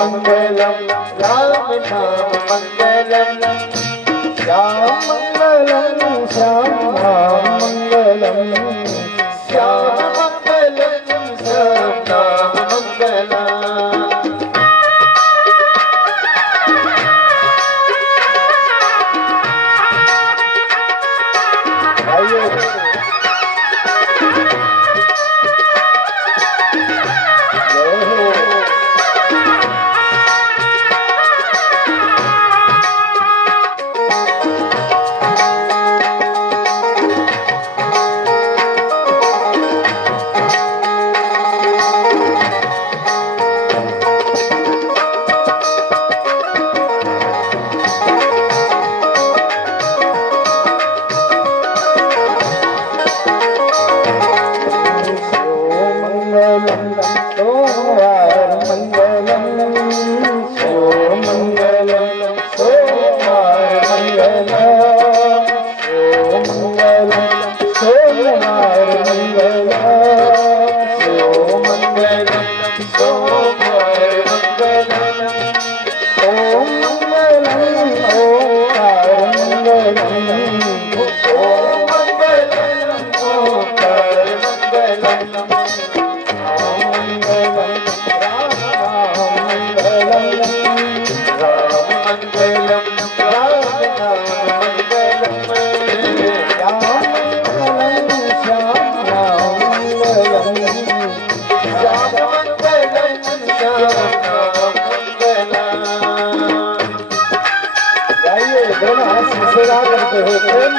मंगलम राम नाम मंगलम श्याम मंगलम श्याम नाम मंगलम श्याम मंगलम श्याम नाम मंगलम। सेवा करते हो प्रेम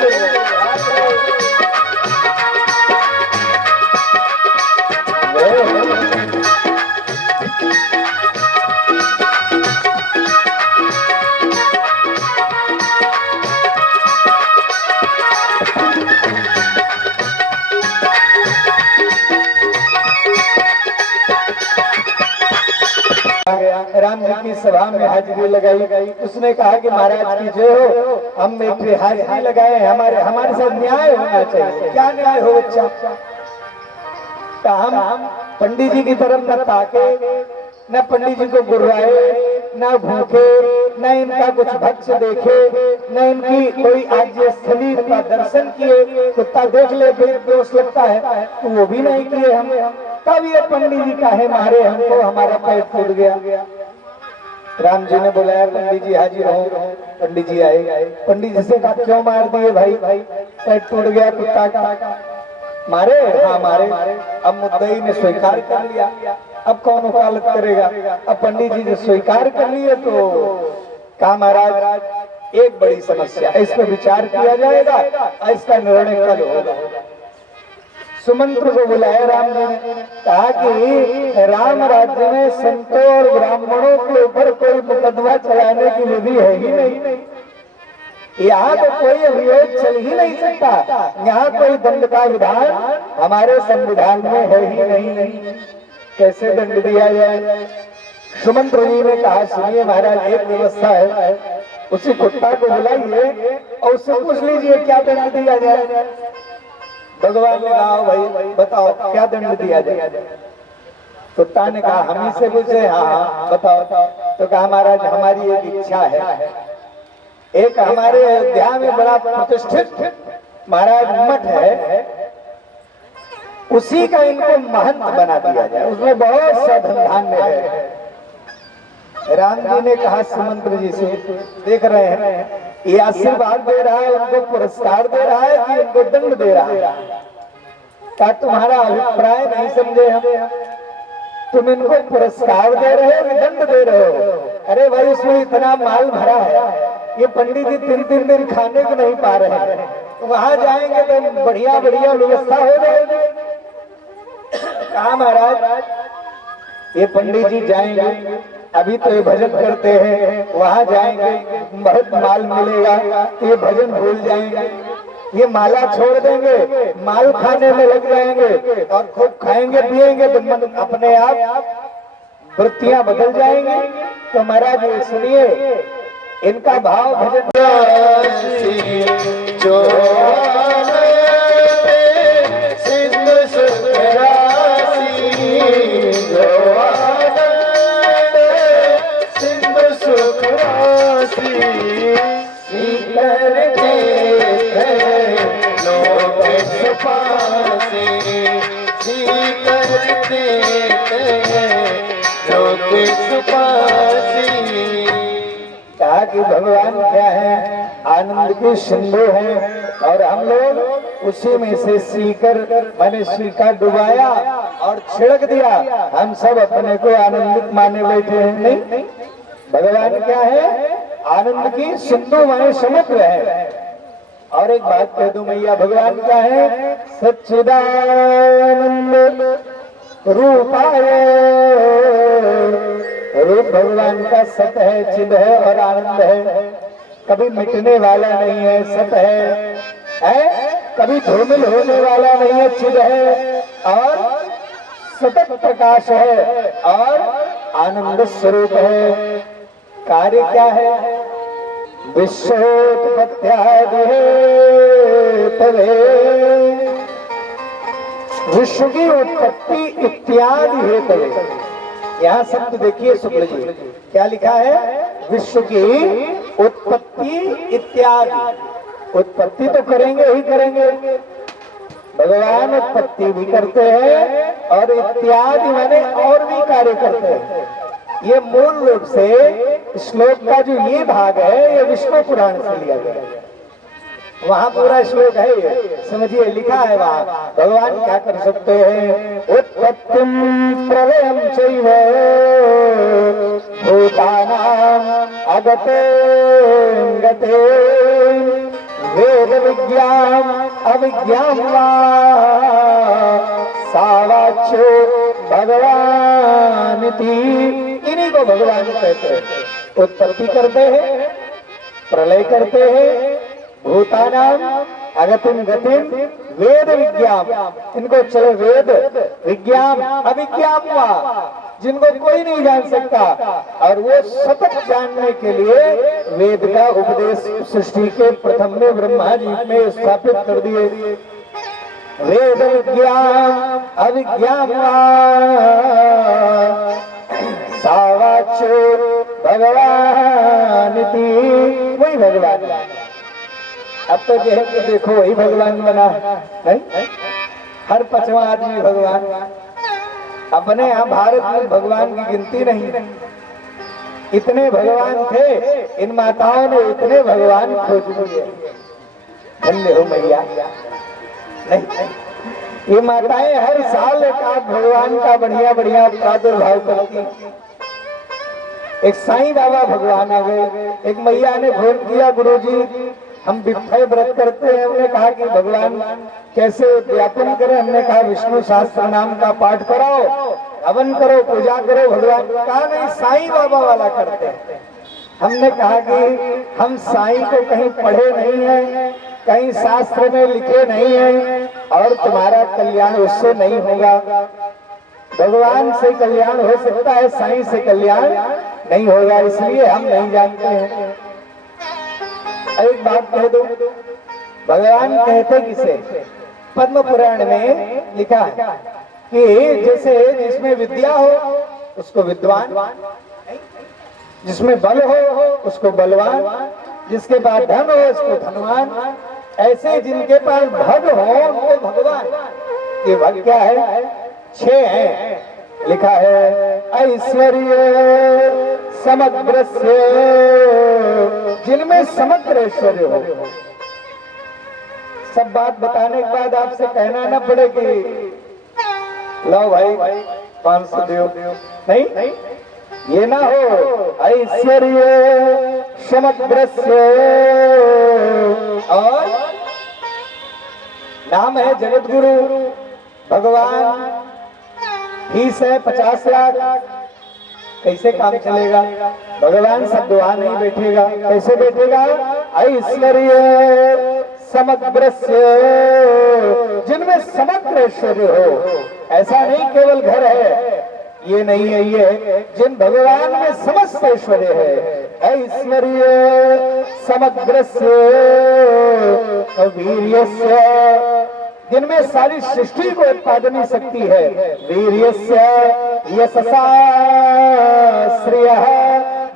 राम जी की सभा में हाजिरी लगाई। उसने कहा कि महाराज की जय हो, हम एक हाजिरी लगाए, हमारे साथ न्याय होना चाहिए। क्या न्याय हो बच्चा? हम पंडित जी की तरफ न ताके, न पंडित जी को गुर्राए, न भूखे, न इनका कुछ भक्ष देखे, न इनकी कोई आज स्थली का दर्शन किए। कुत्ता देख ले दोष लगता है, तो वो भी नहीं किए हम। तब ये पंडित जी काहे मारे हमको, हमारा पैर फूट गया। राम जी ने बुलाया, पंडित जी हाजिर हो। पंडित जी आए। पंडित जी से कहा क्यों मार दिए भाई? पैर टूट गया कुत्ता का। मारे? हाँ मारे। अब मुद्दई ने स्वीकार कर लिया, अब कौन वकालत करेगा? अब पंडित जी ने स्वीकार कर लिए तो कहा महाराज एक बड़ी समस्या, इस पर विचार किया जाएगा, इसका निर्णय कल होगा। सुमंत्र को बुलाया राम जी ने, कहा कि राम राज्य में संतों और ब्राह्मणों के ऊपर कोई मुकदमा चलाने की विधि है ही नहीं। यहाँ तो कोई अभियोग चल ही नहीं सकता। यहाँ कोई दंड का विधान हमारे संविधान में है ही नहीं। कैसे दंड दिया जाए? सुमंत्र जी ने कहा सुनिए महाराज, एक व्यवस्था है, उसी कुत्ता को बुलाइए और उससे पूछ लीजिए क्या दंड दिया जाए। भगवान ने कहा भाई बताओ क्या दंड दिया जाए? कुत्ता ने कहा हम ही से पूछे? हाँ बताओ। तो कहा महाराज हमारी एक इच्छा है, एक हमारे अयोध्या में बड़ा प्रतिष्ठित महाराज मठ है, उसी का इनको महंत बना दिया जाए, उसमें बहुत सा धन धान्य है। राम जी ने कहा सुमंत्र जी से, देख रहे हैं ये आशीर्वाद दे रहा है, उनको पुरस्कार दे रहा है कि उनको दंड दे रहा है? क्या तुम्हारा अभिप्राय नहीं समझे हम? तुम इनको पुरस्कार दे रहे हो कि दंड दे रहे हो? अरे भाई उसमें इतना माल भरा है, ये पंडित जी 3-3 दिन खाने को नहीं पा रहे हैं, तो वहां जाएंगे तो बढ़िया व्यवस्था हो जाएगी। कहा महाराज ये पंडित जी जाएंगे, अभी तो ये भजन करते हैं, वहां जाएंगे बहुत माल मिलेगा, तो ये भजन भूल जाएंगे, ये माला छोड़ देंगे, माल खाने में लग जाएंगे और खूब खाएंगे पिएंगे तो मन अपने आप वृत्तियां बदल जाएंगी। तो महाराज सुनिए इनका भाव भजन जो कि भगवान क्या है, आनंद के सिंधु हैं और हम लोग उसी में से सीकर मैंने सीका डुबाया और छिड़क दिया, हम सब अपने को आनंदित माने बैठे हैं। नहीं, भगवान क्या है, आनंद की सिंधु माने समुद्र है। और एक बात कह दूं मैया, भगवान क्या है, सच्चिदानंद रूपाय, रूप भगवान का सत है, चिद है और आनंद है, कभी मिटने वाला नहीं है, सत है, कभी धूमिल होने वाला नहीं है, चिद है और सतत प्रकाश है और आनंद स्वरूप है। कार्य क्या है, विश्वोत्पत्त्यादि तवे, विश्व की उत्पत्ति इत्यादि हेतवे। यहाँ शब्द देखिए शुक्ल जी, क्या लिखा है, विश्व की उत्पत्ति इत्यादि। उत्पत्ति तो करेंगे ही करेंगे, भगवान उत्पत्ति भी करते हैं और इत्यादि माने और भी कार्य करते हैं। ये मूल रूप से श्लोक का जो ये भाग है, ये विष्णु पुराण से लिया गया है। वहाँ पूरा श्लोक है, ये समझिए, लिखा है वहाँ भगवान क्या कर सकते हैं, उत्पत्तिम प्रलयम चैव भूतानां अगते गते वेद विज्ञान अविज्ञान वा सावाच्यो भगवान इति। इन्हीं को भगवान कहते हैं। उत्पत्ति करते हैं, प्रलय करते हैं, भूतानाम अगतिम गतिम वेद विज्ञान, इनको चले वेद विज्ञान अविज्ञान वा, जिनको कोई नहीं जान सकता, और वो सतत जानने के लिए वेद का उपदेश सृष्टि के प्रथम में ब्रह्मा जी में स्थापित कर दिए। वेद विज्ञान अविज्ञान सावाच्यो भगवान इति, वही भगवान। अब तो जो है कि देखो वही भगवान बना, नहीं, हर पांचवा आदमी भगवान। अपने यहाँ भारत में भगवान की गिनती नहीं, इतने भगवान थे, इन माताओं ने इतने भगवान खोज लिए। धन्य हो मैया। नहीं, ये माताएं हर साल एक आध भगवान का बढ़िया बढ़िया प्रादुर्भाव करती। एक साईं बाबा भगवान आ गए। एक मैया ने फोन किया, गुरुजी हम विफल व्रत करते हैं। हमने कहा कि भगवान कैसे उद्यापन करें, हमने कहा विष्णु सहस्त्र नाम का पाठ कराओ, हवन करो, पूजा करो भगवान। कहा नहीं, साईं बाबा वाला करते हैं। हमने कहा कि हम साईं को कहीं पढ़े नहीं है, कहीं शास्त्र में लिखे नहीं है, और तुम्हारा कल्याण उससे नहीं होगा। भगवान से कल्याण हो सकता है, साईं से कल्याण नहीं होगा, इसलिए हम नहीं जानते हैं। एक बात कह दो, भगवान कहते किसे, पद्म पुराण में लिखा है कि जैसे जिसमें विद्या हो उसको विद्वान, जिसमें बल हो उसको बलवान, जिसके पास धन हो उसको धनवान, ऐसे जिनके पास भग हो उनको भगवान। ये भग क्या है, 6 है, लिखा है ऐश्वर्य समग्र से, जिनमें समग्र ऐश्वर्य हो। सब बात बताने के बाद आपसे कहना न पड़े कि लो भाई 500 दो, नहीं, ये ना हो। ऐश्वर्य समग्र से, और नाम है जगत गुरु भगवान, फीस है 50 लाख, कैसे काम चलेगा। भगवान सब दुआ नहीं बैठेगा, कैसे बैठेगा। ऐश्वर्य समग्र से, जिनमें समग्र ऐश्वर्य हो। ऐसा नहीं केवल घर है, ये नहीं है, ये जिन भगवान में समस्त ऐश्वर्य है। ऐश्वर्य समग्र से वीर्यस्य, जिनमें सारी सृष्टि को उत्पादनी शक्ति है। वीर्यस्य यशसा श्रेयः,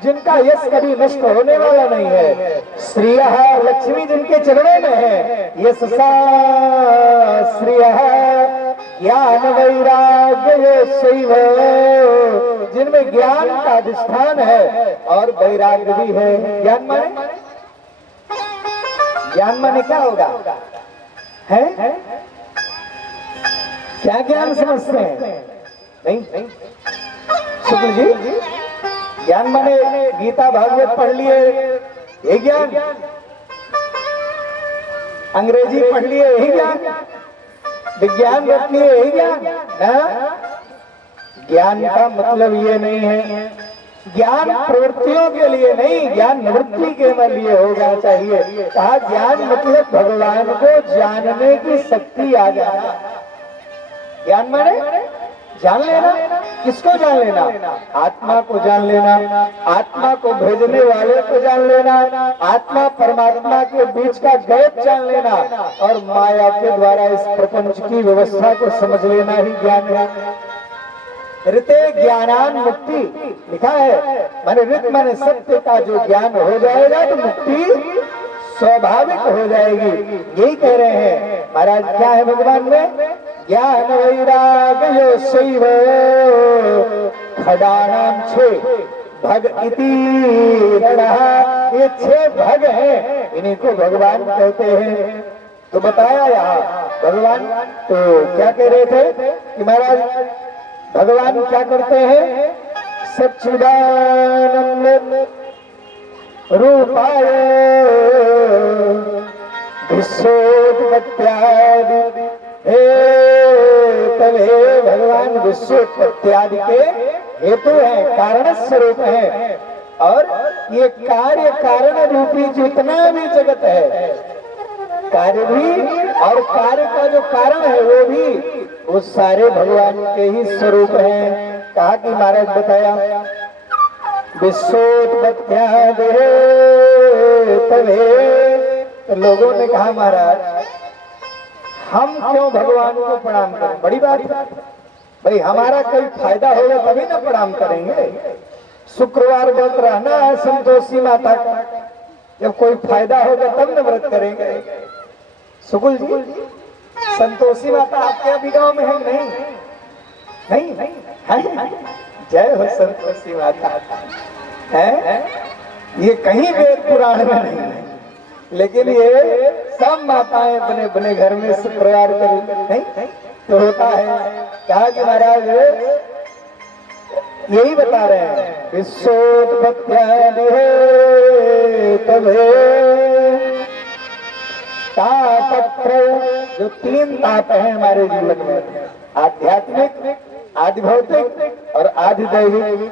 जिनका यश कभी नष्ट होने वाला नहीं है। श्रेयः, लक्ष्मी जिनके चरणों में है। यशसा श्रेयः ज्ञान वैराग्य शैव, जिनमें ज्ञान का अधिष्ठान है और वैराग्य भी है। ज्ञान माने क्या होगा? है क्या ज्ञान समझते हैं? नहीं शुक्ल जी, ज्ञान माने गीता भागवत पढ़ लिए ये ज्ञान, अंग्रेजी पढ़ लिए यही ज्ञान, विज्ञान रख लिए यही ज्ञान ना। ज्ञान का मतलब ये नहीं है, ज्ञान प्रवृत्तियों के लिए नहीं, ज्ञान निवृत्ति के लिए होना चाहिए। कहा ज्ञान मतलब भगवान को जानने की शक्ति आ जाना। ज्ञान माने जान लेना। किसको जान लेना? आत्मा को जान लेना, आत्मा को भेजने वाले को जान लेना, आत्मा परमात्मा के बीच का गैप जान लेना और माया के द्वारा इस प्रपंच की व्यवस्था को समझ लेना ही ज्ञान है। ऋते ज्ञानान मुक्ति लिखा है, माने ऋत माने सत्य का जो ज्ञान हो जाएगा तो मुक्ति स्वाभाविक हो जाएगी। यही कह रहे हैं महाराज। क्या है भगवान में? ज्ञान वैराग्य शैव खडानाम छे भग इति रणः। ये 6 भग हैं, इन्हीं को भगवान कहते हैं। तो बताया यहाँ भगवान तो क्या कह रहे थे कि महाराज भगवान क्या करते हैं? सच्चिदानंद रूपाय विश्वोत्पत्त्यादि हे तवे। भगवान विश्वोत्पत्त्यादि के हेतु हैं, कारण स्वरूप हैं। और ये कार्य कारण रूपी जितना भी जगत है, कार्य भी और कार्य का जो कारण है वो भी, वो सारे भगवान के ही स्वरूप हैं। कहा कि महाराज बताया विश्वोत्पत्त्यादि तवे। तो लोगों ने कहा महाराज हम क्यों भगवान को प्रणाम करें? बड़ी बात है भाई, हमारा कोई फायदा होगा तभी ना प्रणाम करेंगे। शुक्रवार व्रत रहना है संतोषी माता का, जब कोई फायदा होगा तब न व्रत करेंगे। सुकुल जी, संतोषी माता आपके अभी गांव में है? नहीं। जय हो संतोषी माता है। ये कहीं वेद पुराण में नहीं है, लेकिन ये सब माताएं बने बने घर में शुक्रवार करें नहीं तो होता है। कहा कि महाराज यही बता रहे हैं विश्वोत्पत्त्यादि तवे। तापत्रय जो 3 ताप है हमारे जीवन में, आध्यात्मिक, आदि भौतिक और आदि दैविक।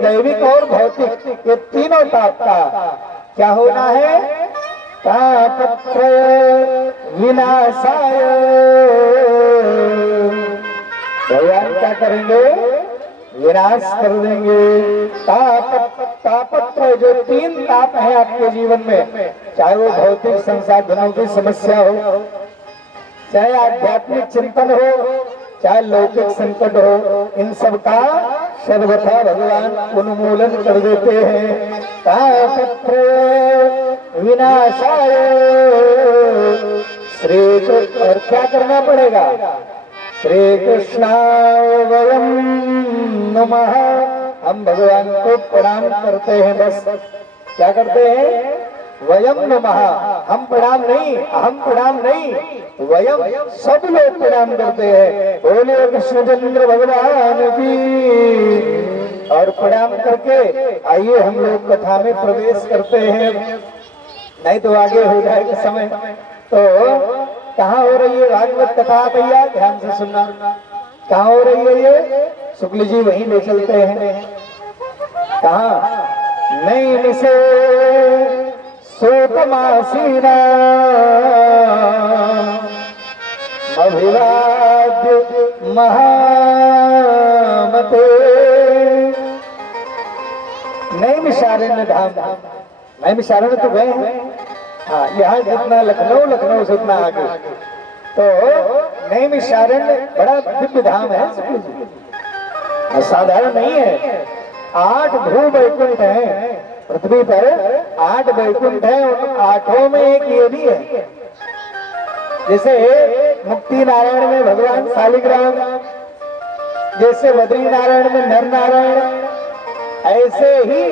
दैविक और भौतिक, ये तीनों ताप का क्या होना है? तापत्रय विनाशाय। भगवान क्या करेंगे? विनाश कर देंगे। तापत्रय जो 3 ताप है आपके जीवन में, चाहे वो भौतिक संसाधनों की समस्या हो, चाहे आध्यात्मिक चिंतन हो, चाहे लौकिक संकट हो, इन सब का सर्वथा भगवान उन्मूलन कर देते हैं। तापत्रय विनाशाय श्री। और क्या करना पड़ेगा? श्री कृष्णाय वयं नमः। हम भगवान को प्रणाम करते हैं। बस क्या करते हैं? वयम नमः। हम प्रणाम नहीं, अहम प्रणाम नहीं, वयम सब लोग प्रणाम करते हैं। बोले कृष्णचंद्र भगवान की। और प्रणाम करके आइए हम लोग कथा में प्रवेश करते हैं, नहीं तो आगे हो जाएगा समय। तो कहाँ हो रही है भागवत कथा भैया? ध्यान से सुनना। कहाँ हो रही है ये? शुक्ल जी वहीं ले चलते हैं। कहाँ? नहीं मिसे सोतमासीना अभिवाद्य महामते। नैमिषारण्य धाम। नैमिषारण्य तो गए हैं, हाँ, यहाँ जितना लखनऊ से उतना आगे। तो नैमिषारण्य बड़ा दिव्य धाम है, साधारण नहीं है। 8 भू वैकुंठ है पृथ्वी पर, 8 वैकुंठ है, उन 8 में एक ये भी है। जैसे मुक्ति नारायण में भगवान शालिग्राम जैसे बद्री नारायण में नर नारायण, ऐसे ही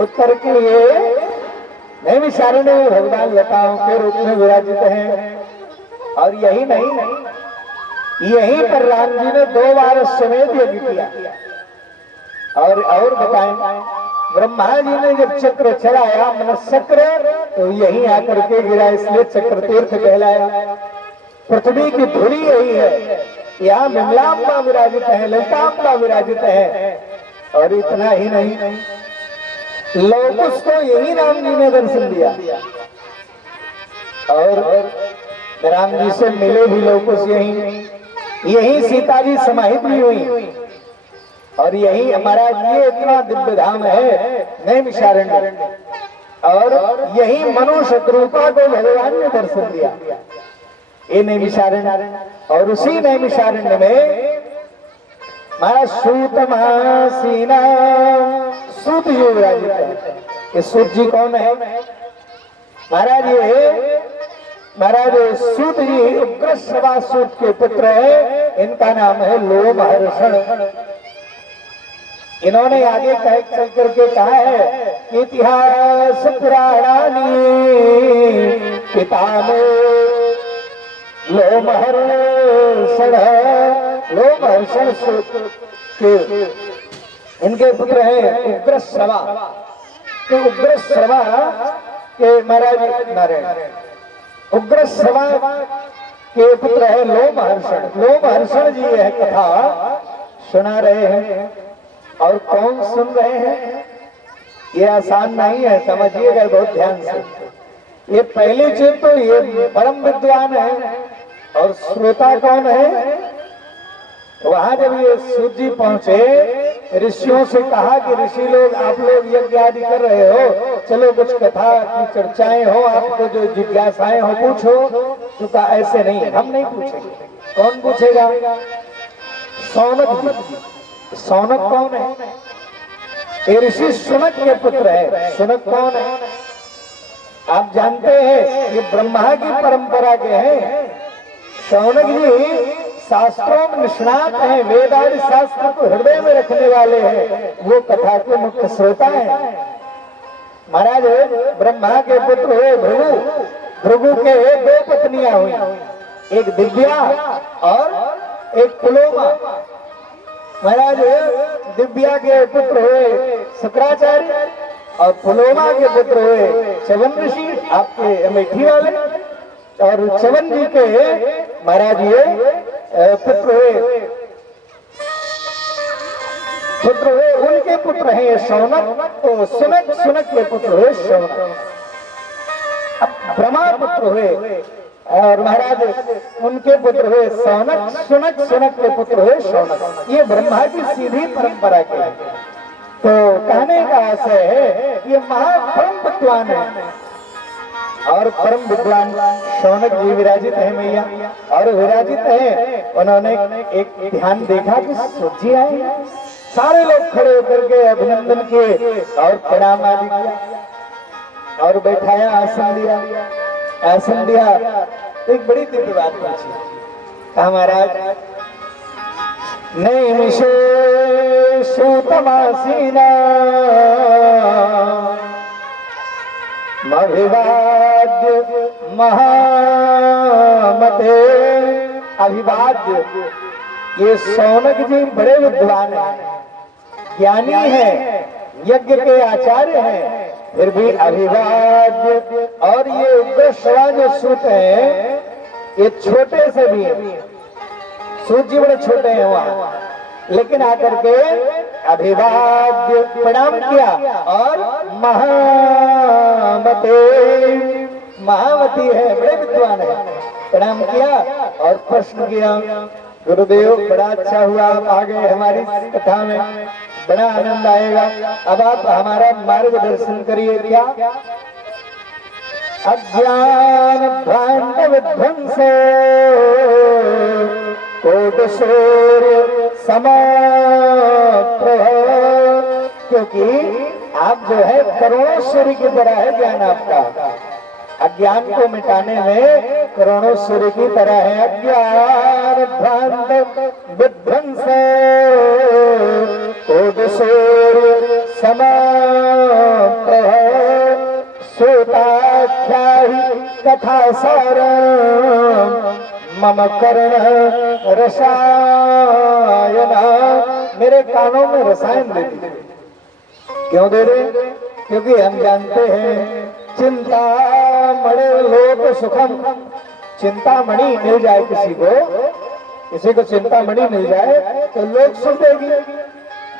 उत्तर के लिए नैमिषारण्य में भगवान लताओं के रूप में विराजित हैं। और यही नहीं, यहीं पर राम जी ने 2 बार समेत यज्ञ किया। और बताएं, ब्रह्मा जी ने जब चक्र चढ़ाया मनश्चक्र, तो यहीं आकर के गिरा, इसलिए चक्र तीर्थ कहलाया। पृथ्वी की धुरी यही है, यहाँ विमलांबा विराजित है, ललितांबा विराजित है। और इतना ही नहीं, लोकुस को यही राम जी ने दर्शन दिया। और राम जी से मिले भी लोकुस यही सीता जी समाहित भी हुई। और यही हमारा ये इतना दिव्य धाम है नैमिषारण्य। और यही मनु शत्रुपा को भगवान ने दर्शन दिया, ये नैमिषारण्य। और उसी नैमिषारण्य में हमारा सूत महासीना सूत जी विराजित है। ये सूत जी कौन है? महाराज ये महाराज सूत जी उग्रश्रवा सूत के पुत्र है। इनका नाम है लोमहर्षण। इन्होंने आगे कह चल करके कहा है कि इतिहास पुराणानी पितामह लोमहर्षण सूत के इनके पुत्र हैं उग्रश्रवा। तो उग्रश्रवा के महाराज नारायण उग्रश्रवा के पुत्र है लोमहर्षण। लोमहर्षण जी यह कथा सुना रहे हैं। और कौन सुन रहे हैं? ये आसान नहीं है, समझिएगा बहुत ध्यान से। ये पहली चीज तो ये परम विद्वान है। और श्रोता कौन है? वहां जब ये सूत जी पहुंचे, ऋषियों से कहा कि ऋषि लोग, आप लोग यज्ञ आदि कर रहे हो, चलो कुछ कथा की चर्चाएं हो, आपको जो जिज्ञासाएं हो पूछो। तो कहा ऐसे नहीं, हम नहीं पूछेंगे। कौन पूछेगा? सौनक जी। सौनक कौन है? ये ऋषि सुनक के पुत्र है। सुनक कौन है? आप जानते हैं ये ब्रह्मा की परंपरा के हैं। सौनक जी शास्त्रों में निष्णात हैं, वेदादि शास्त्र को हृदय में रखने वाले हैं। वो कथा के मुख्य श्रोता हैं। महाराज ब्रह्मा के पुत्र हुए भृगु। भृगु के 2 पत्नियां हुई, एक दिव्या और एक पुलोमा। महाराज दिव्या के पुत्र हुए शुक्राचार्य और पुलोमा के पुत्र हुए च्यवन ऋषि, आपके अमेठी वाले। और च्यवन जी के महाराज ये पुत्र हुए उनके पुत्र हैं शौनक। तो सुनक के पुत्र हुए शौनक। ब्रह्मा पुत्र हुए और महाराज उनके पुत्र हुए सौनक। सुनक के पुत्र हुए शौनक। ये ब्रह्मा की सीधी परंपरा के हैं। तो कहने का आशय है ये महापरम विद्वान है। और परम विद्वान शौनक जी विराजित है मैया। और विराजित है, उन्होंने एक ध्यान देखा कि सूत जी आए। सारे लोग खड़े होकर के अभिनंदन किए और प्रणाम आदि किया और बैठाया, आसन दिया। एक बड़ी दिव्य बात पूछी। कहा महाराज नैमिषे सूतमासीना अभिवाद्य महामते। अभिवाद्य, ये शौनक जी बड़े विद्वान हैं, ज्ञानी हैं, यज्ञ के आचार्य हैं, फिर भी अभिवाद्य। और ये उग्रश्रवा जो सूत है, ये छोटे से भी सूत जी बड़े छोटे हैं वहां, लेकिन आकर के अभिवाद्य प्रणाम किया। और महामते, महामती है, बड़े विद्वान है, प्रणाम किया और प्रश्न किया। गुरुदेव बड़ा अच्छा हुआ, आप आ गए हमारी कथा में, बड़ा आनंद आएगा। अब आप हमारा मार्गदर्शन करिए। क्या? अज्ञान भ्रांत विध्वंस कोट सूर्य समप्रभ। क्योंकि आप जो है करोड़ों सूर्य की तरह है ज्ञान आपका। अज्ञान को मिटाने में करुणों की तरह है अज्ञान भ्रांत विध्वंस कोट सूर्य समाप्रभ सोताख्याहि कथा सार मम कर्ण रसायना। मेरे कानों में रसायन दे दीजिए। क्यों दे रहे? क्योंकि हम जानते हैं चिंता मणि लोक सुखम, चिंतामणि मिल जाए किसी को चिंतामणि मिल जाए तो लोग सुख देगी,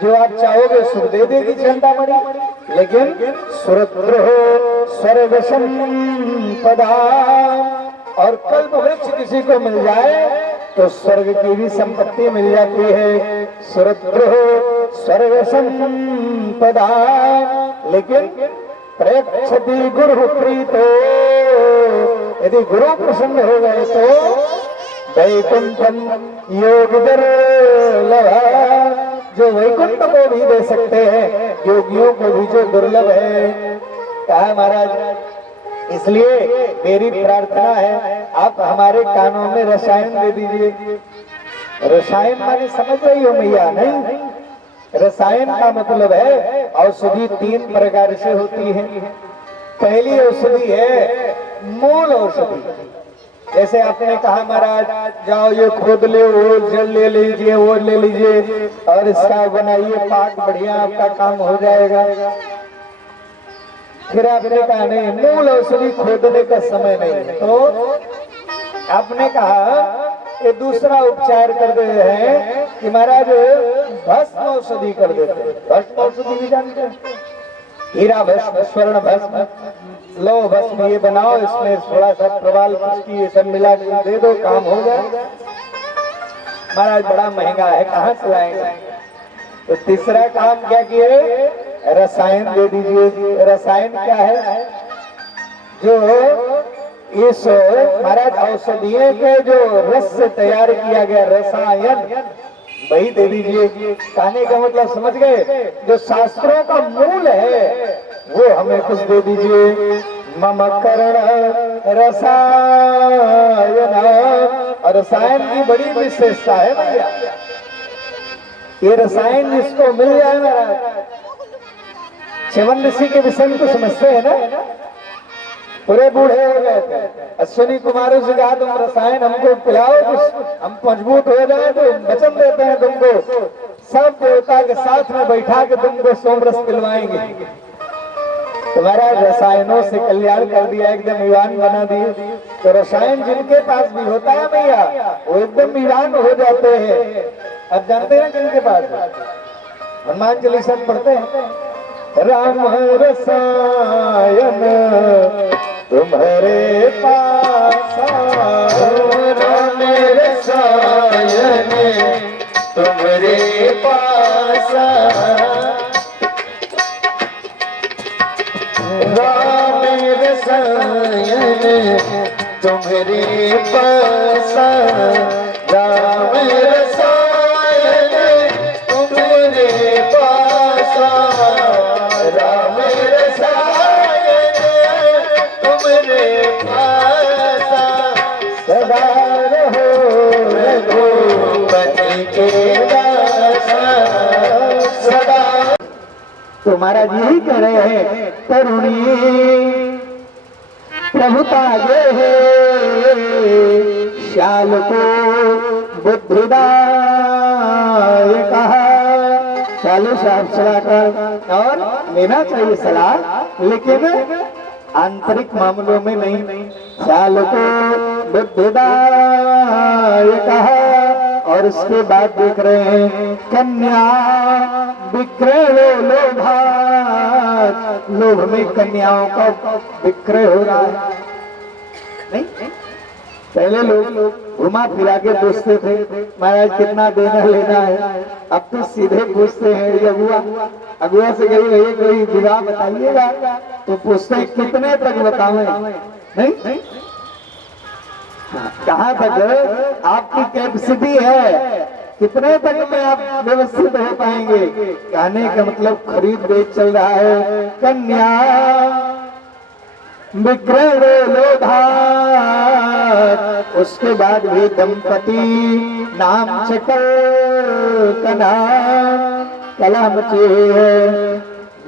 जो आप चाहोगे सुख दे देगी चिंतामणि। लेकिन सुरद्रोह स्वर्ग संपदा और कल्प वृक्ष किसी को मिल जाए तो स्वर्ग की भी संपत्ति मिल जाती है। सुरद्रोह स्वर्ग संपदा लेकिन प्रेक्षति गुरु प्रीतो, यदि गुरु प्रसन्न हो गए तो वैकुंठम योग दुर्लभ, जो वैकुंठ को भी दे सकते हैं योगियों को भी जो दुर्लभ है। कहा महाराज इसलिए मेरी प्रार्थना है आप हमारे कानों में रसायन दे दीजिए। रसायन माने समझ रही हो मैया? नहीं, रसायन का मतलब है औषधि तीन प्रकार से होती है। पहली औषधि है मूल औषधि, जैसे आपने कहा महाराज जाओ ये खोद ले, वो जल ले लीजिए, वो ले लीजिए और इसका बनाइए पाक, बढ़िया आपका काम हो जाएगा। फिर आपने कहा नहीं मूल औषधि खोदने का समय नहीं है, तो आपने कहा ये दूसरा उपचार कर दे हैं कि महाराज भस्म औषधि कर देते हैं। भस्म औषधि भी जानते हैं? हीरा भस्म, स्वर्ण भस्म, लो भस्म ये बनाओ, इसमें थोड़ा सा प्रवाल पुष्टि ये सब मिला के दे दो, काम हो जाए। महाराज बड़ा महंगा है, कहाँ से लाएंगे? तो तीसरा काम क्या किए? रसायन दे दीजिए। रसायन क्या है? जो इस महाराज औषधियों के जो रस से तैयार किया गया रसायन वही दे दीजिए। कहने का मतलब समझ गए? जो शास्त्रों का मूल है वो हमें कुछ दे दीजिए। मम कर्ण रसायन, और रसायन की बड़ी विशेषता है भैया, ये रसायन जिसको मिल जाए महाराज, च्यवन ऋषि के विषय को समझते हैं ना, पूरे बूढ़े हो गए थे, अश्विनी कुमारों से कहा तुम रसायन हमको पिलाओ, हम मजबूत हो जाए तो वचन देते हैं तुमको सब देवता के साथ में बैठा के तुमको सोमरस पिलवाएंगे। तुम्हारा रसायनों से कल्याण कर दिया, एकदम ईवान बना दिए। तो रसायन जिनके पास भी होता है भैया वो एकदम ईवान हो जाते हैं। अब जानते हैं जिनके पास हनुमान चालीसा पढ़ते हैं, राम रसायन तुम्हारे पास, राम रसायन तुम्हारे पास, राम रसायन तुम्हारे पास, राम रसायन तुम्हारे पास, राम रसायन तुम्हारे पास, सदा रहो रघुपति के दास, सदा। तो महाराज यही कह रहे हैं तरुणी प्रभुता गे है श्याल को बुद्धिदाय कहा। चालू साहब सलाहकार और लेना चाहिए सलाह, लेकिन आंतरिक मामलों में नहीं। श्याल को बुद्धिदाय कहा और उसके बाद देख रहे हैं कन्या विक्रय लोभा, लोभ में कन्याओं का विक्रय हो रहा है। नहीं, पहले लोग घुमा फिरा के पूछते थे महाराज कितना देना लेना है, अब तो सीधे पूछते हैं अगुआ, अगुआ से कही भैया कोई विवाह बताइएगा तो पूछते हैं कितने तक बतावें। नहीं, कहाँ तक आपकी कैपेसिटी है, कितने तक में आप व्यवस्थित हो पाएंगे। कहने का मतलब खरीद बेच चल रहा है। कन्या विक्रय लोधार, उसके बाद भी दंपति नाम चकर का नाम कला मची है।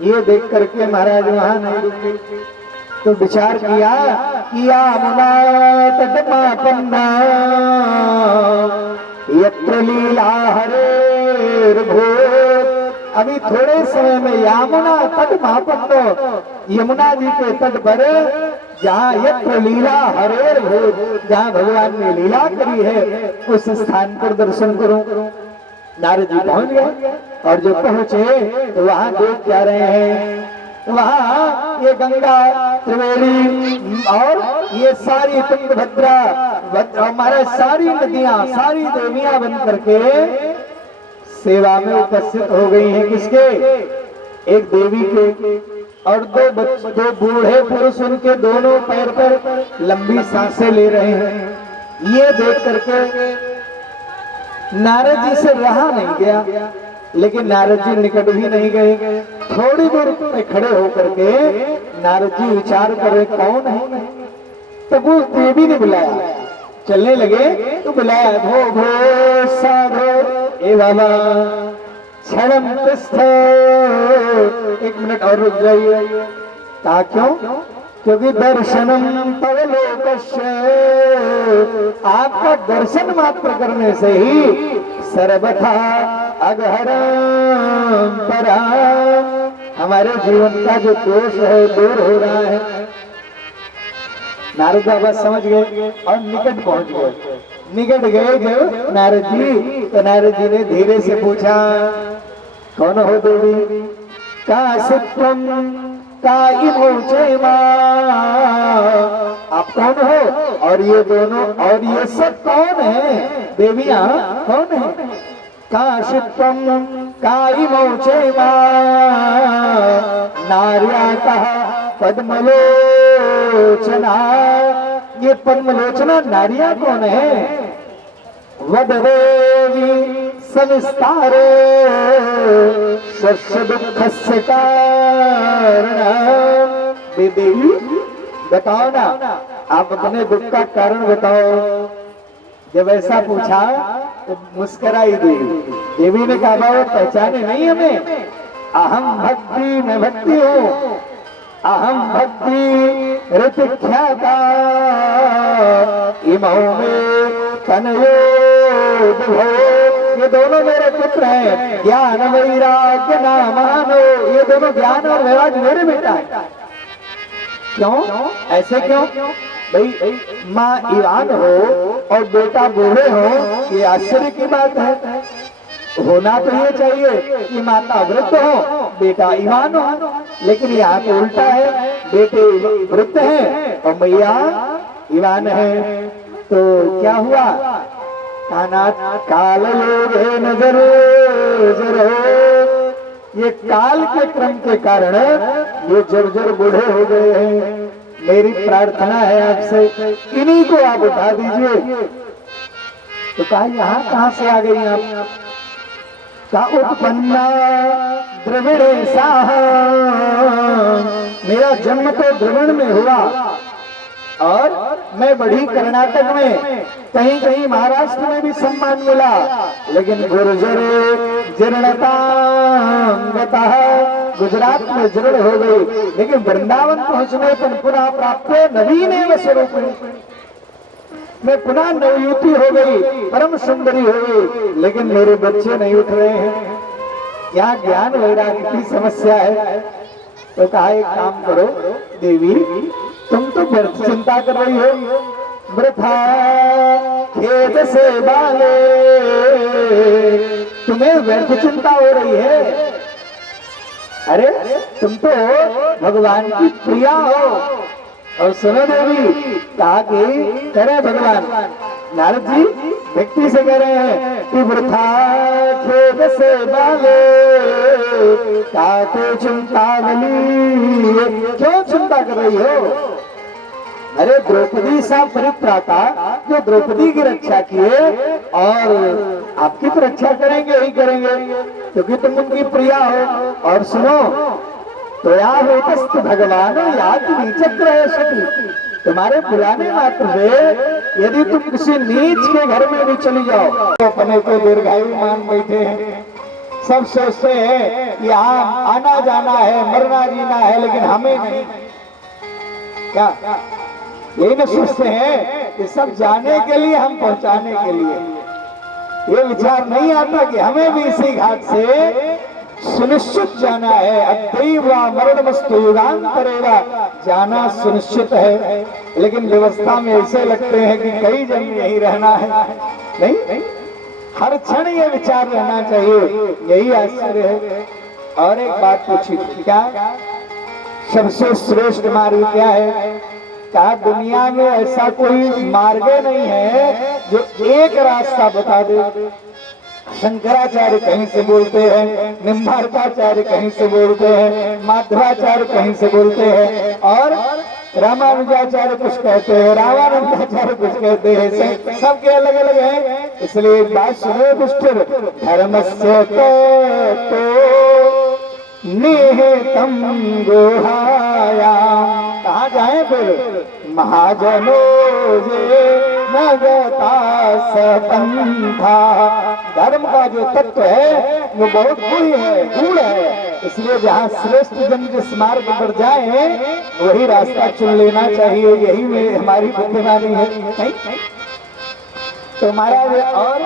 ये देख करके महाराज वहां नहीं रुके, तो विचार किया कि यमुना तटमापन्ना यत्र लीला हरेर्भूत। अभी थोड़े समय में यमुना तट महापन्नो, यमुना जी के तट पर जहाँ यत्र लीला हरेर्भूत, जहाँ भगवान ने लीला करी है उस स्थान पर दर्शन करूं। नारद जी पहुंच गए और जो पहुंचे तो वहां देख क्या रहे हैं, वहां ये गंगा त्रिवेणी और ये सारी तुंगभद्रा हमारे सारी नदियां सारी देवियां बन करके सेवा में उपस्थित हो गई हैं। किसके? एक देवी के, और दो बूढ़े पुरुष उनके दोनों पैर पर लंबी सांसें ले रहे हैं। ये देख करके नारद जी से रहा नहीं गया, लेकिन नारद जी निकट भी नहीं गए। थोड़ी दूर पे खड़े होकर के नारद जी विचार कर रहे कौन है, तब वो देवी ने बुलाया। चलने लगे तो बुलाया, भो भो साधो ए बाबा क्षणम तिष्ठ, एक मिनट और रुक जाइए। कहा क्यों? क्योंकि दर्शनम तवलोकस्य, आपका दर्शन मात्र करने से ही सर्वथा अगहरम परा, हमारे जीवन का जो दोष है दूर हो रहा है। नारद बाबा समझ गए और निकट पहुंच गए। निकट गए जो नारद जी, तो नारद जी ने धीरे से पूछा, कौन हो देवी? का सिद्धम का इमोचे मां, आप कौन हो? और ये दोनों और ये सब कौन है? देवियां कौन है? का सिद्धम का इमोचे मां नार्या कहा पद्मलोचना, ये पद्मलोचना नारिया कौन है? वददेवी सविस्तारे सर्ष दुःखस्य कारणम्, देवी बताओ ना, आप अपने दुख का कारण बताओ। जब ऐसा पूछा तो मुस्कुराई देवी। देवी ने कहा बाबा पहचाने नहीं हमें? अहम भक्ति, मैं भक्ति हूँ। अहम भक्ति ऋतिख्याता इमौ में तनयोर्भो, ये दोनों मेरे पुत्र हैं। ज्ञान वैराग्य नामानो, ये दोनों ज्ञान और वैराग्य मेरे बेटा है। क्यों ऐसे क्यों? भाई माँ ईवान हो और बेटा बूढ़े हो, ये आश्चर्य की बात है। होना तो ये चाहिए कि माता वृद्ध हो बेटा ईवान हो, लेकिन यहाँ तो उल्टा है, बेटे वृद्ध हैं और मैया ईवान है। तो क्या हुआ? काल योगे नजर जरो, ये काल के क्रम के कारण ये जर्जर बूढ़े हो गए हैं। मेरी प्रार्थना है आपसे, इन्हीं को आप उठा दीजिए। तो कहा यहाँ कहाँ से आ गई आप? का उत्पन्ना द्रविड़े साह, मेरा जन्म तो द्रविड़ में हुआ और मैं बढ़ी कर्नाटक में, कहीं कहीं महाराष्ट्र में भी सम्मान मिला, लेकिन गुर्जर जीर्णता गुजरात में जीर्ण हो गई। लेकिन वृंदावन पहुंचने पर पुनः प्राप्त नवीन स्वरूप, मैं पुनः नवयुति हो गई, परम सुंदरी हो गई, लेकिन मेरे बच्चे नहीं उठ रहे हैं। यहाँ ज्ञान वैराग्य की समस्या है। तो कहा एक काम करो देवी, तुम तो व्यर्थ चिंता कर रही हो, वृथा खेद से बाले, तुम्हें व्यर्थ चिंता हो रही है। अरे तुम तो भगवान की प्रिया हो। और सुनो देवी, कहा कि करे भगवान, नारद जी व्यक्ति से कह रहे हैं कि वृथा खेद से बाले काते चिंतावली, क्यों चिंता कर रही हो? अरे द्रौपदी सा परित्राता जो द्रौपदी की रक्षा किए और आपकी तो रक्षा करेंगे ही करेंगे, क्योंकि तुम उनकी प्रिया हो। और सुनो, तो या होतस्त भगवान याद नीचक्र है सती, तुम्हारे बुलाने मात्र से यदि तुम किसी नीच के घर में भी चली जाओ तो अपने को दीर्घायु मान बैठे हैं। सब सोचते हैं कि हाँ आना जाना है, मरना जीना है, लेकिन हमें नहीं। क्या यही न सोचते हैं कि सब जाने के लिए, हम पहुंचाने के लिए। ये विचार नहीं आता कि हमें भी इसी घाट से सुनिश्चित जाना है। अद्दैव मरणमस्तु युगांतरेवा, जाना सुनिश्चित है। लेकिन व्यवस्था में ऐसे लगते हैं कि कई जन्म यही रहना है। नहीं, हर क्षण ये विचार रहना चाहिए। यही आश्चर्य है। और एक बात पूछी, क्या सबसे श्रेष्ठ मार्ग क्या है? कहा दुनिया में ऐसा कोई मार्ग नहीं है जो एक रास्ता बता दे। शंकराचार्य कहीं से बोलते हैं, निम्बार्काचार्य कहीं से बोलते हैं, माधवाचार्य कहीं से बोलते हैं, और रामानुजाचार्य कुछ कहते हैं, रामानंदाचार्य कुछ कहते हैं। सबके अलग अलग हैं। इसलिए एक बात सुनो दुष्टर, धर्मस्य तो निहितम गुहायाम। कहाँ जाए फिर? महाजनों जे नगता सपंथा। धर्म का जो तत्व है वो बहुत गूढ़ है। इसलिए जहाँ श्रेष्ठ जन जिस मार्ग पर जाए वही रास्ता चुन लेना चाहिए। यही में हमारी बुद्धिमानी है। नहीं? तो महाराज और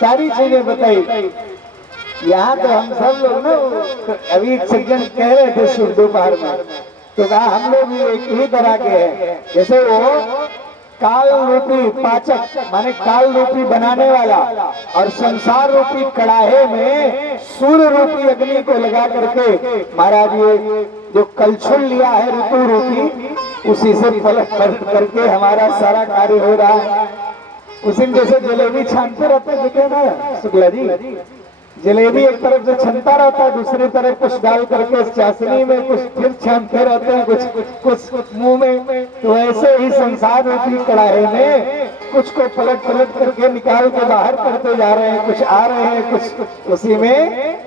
सारी चीजें बताई। यहाँ तो हम सब लोग ना, अभी एक सज्जन कह रहे थे सुबह दोपहर में, तो कहा हम लोग भी एक ही तरह के हैं। जैसे वो काल रूपी पाचक माने काल रूपी बनाने वाला और संसार रूपी कड़ाहे में सूर्य रूपी अग्नि को लगा करके महाराज ये जो कलछुल लिया है ऋतु रूपी, उसी से पलट करके हमारा सारा कार्य हो रहा है। उसी में जैसे जलेबी छानते रहते देखे ना शुक्ला जी, जलेबी एक तरफ से छनता रहता है, दूसरी तरफ कुछ डाल करके चाशनी में कुछ फिर छानते रहते हैं, कुछ मुंह में। तो ऐसे ही संसार रूपी कड़ाहे में कुछ को पलट करके निकाल के बाहर करते जा रहे हैं। कुछ आ रहे हैं, कुछ उसी में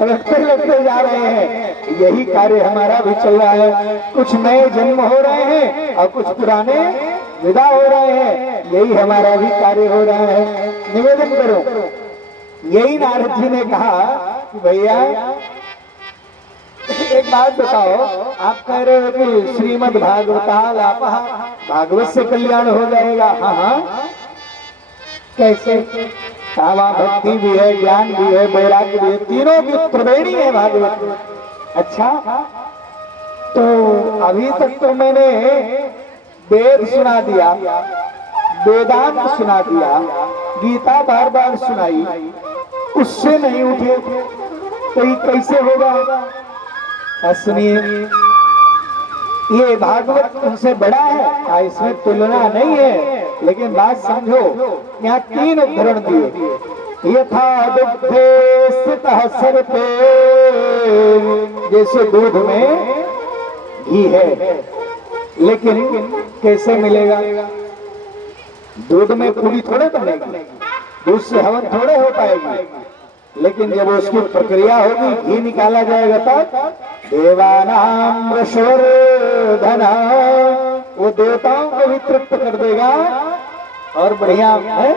पलटते जा रहे हैं। यही कार्य हमारा भी चल रहा है। कुछ नए जन्म हो रहे हैं और कुछ पुराने विदा हो रहे हैं। यही हमारा भी कार्य हो रहा है। निवेदन करो, यही नारद जी ने कहा कि भैया एक बात बताओ, आप कह रहे हो कि श्रीमद् भागवतालापः, भागवत से कल्याण हो जाएगा। हाँ, कैसे? वहाँ भक्ति भी है, ज्ञान भी है, वैराग्य भी है, तीनों की त्रिवेणी है भागवत में। अच्छा, तो अभी तक तो मैंने वेद सुना दिया, वेदांत सुना दिया, गीता बार बार सुनाई, उससे नहीं उठे तो ये कैसे होगा? सुनिए, ये भागवत उनसे बड़ा है, इसमें तुलना नहीं है। लेकिन बात समझो, यहाँ तीन उदाहरण दिए। यथा दुग्धे स्थितः सर्पे, जैसे दूध में घी है, लेकिन कैसे मिलेगा? दूध में पूरी थोड़े बनेगी, दूध से हवन थोड़े हो पाएगी। लेकिन जब उसकी प्रक्रिया होगी, घी निकाला जाएगा तब देवानाम रसवर्धना, वो देवताओं को भी तृप्त कर देगा। और बढ़िया है,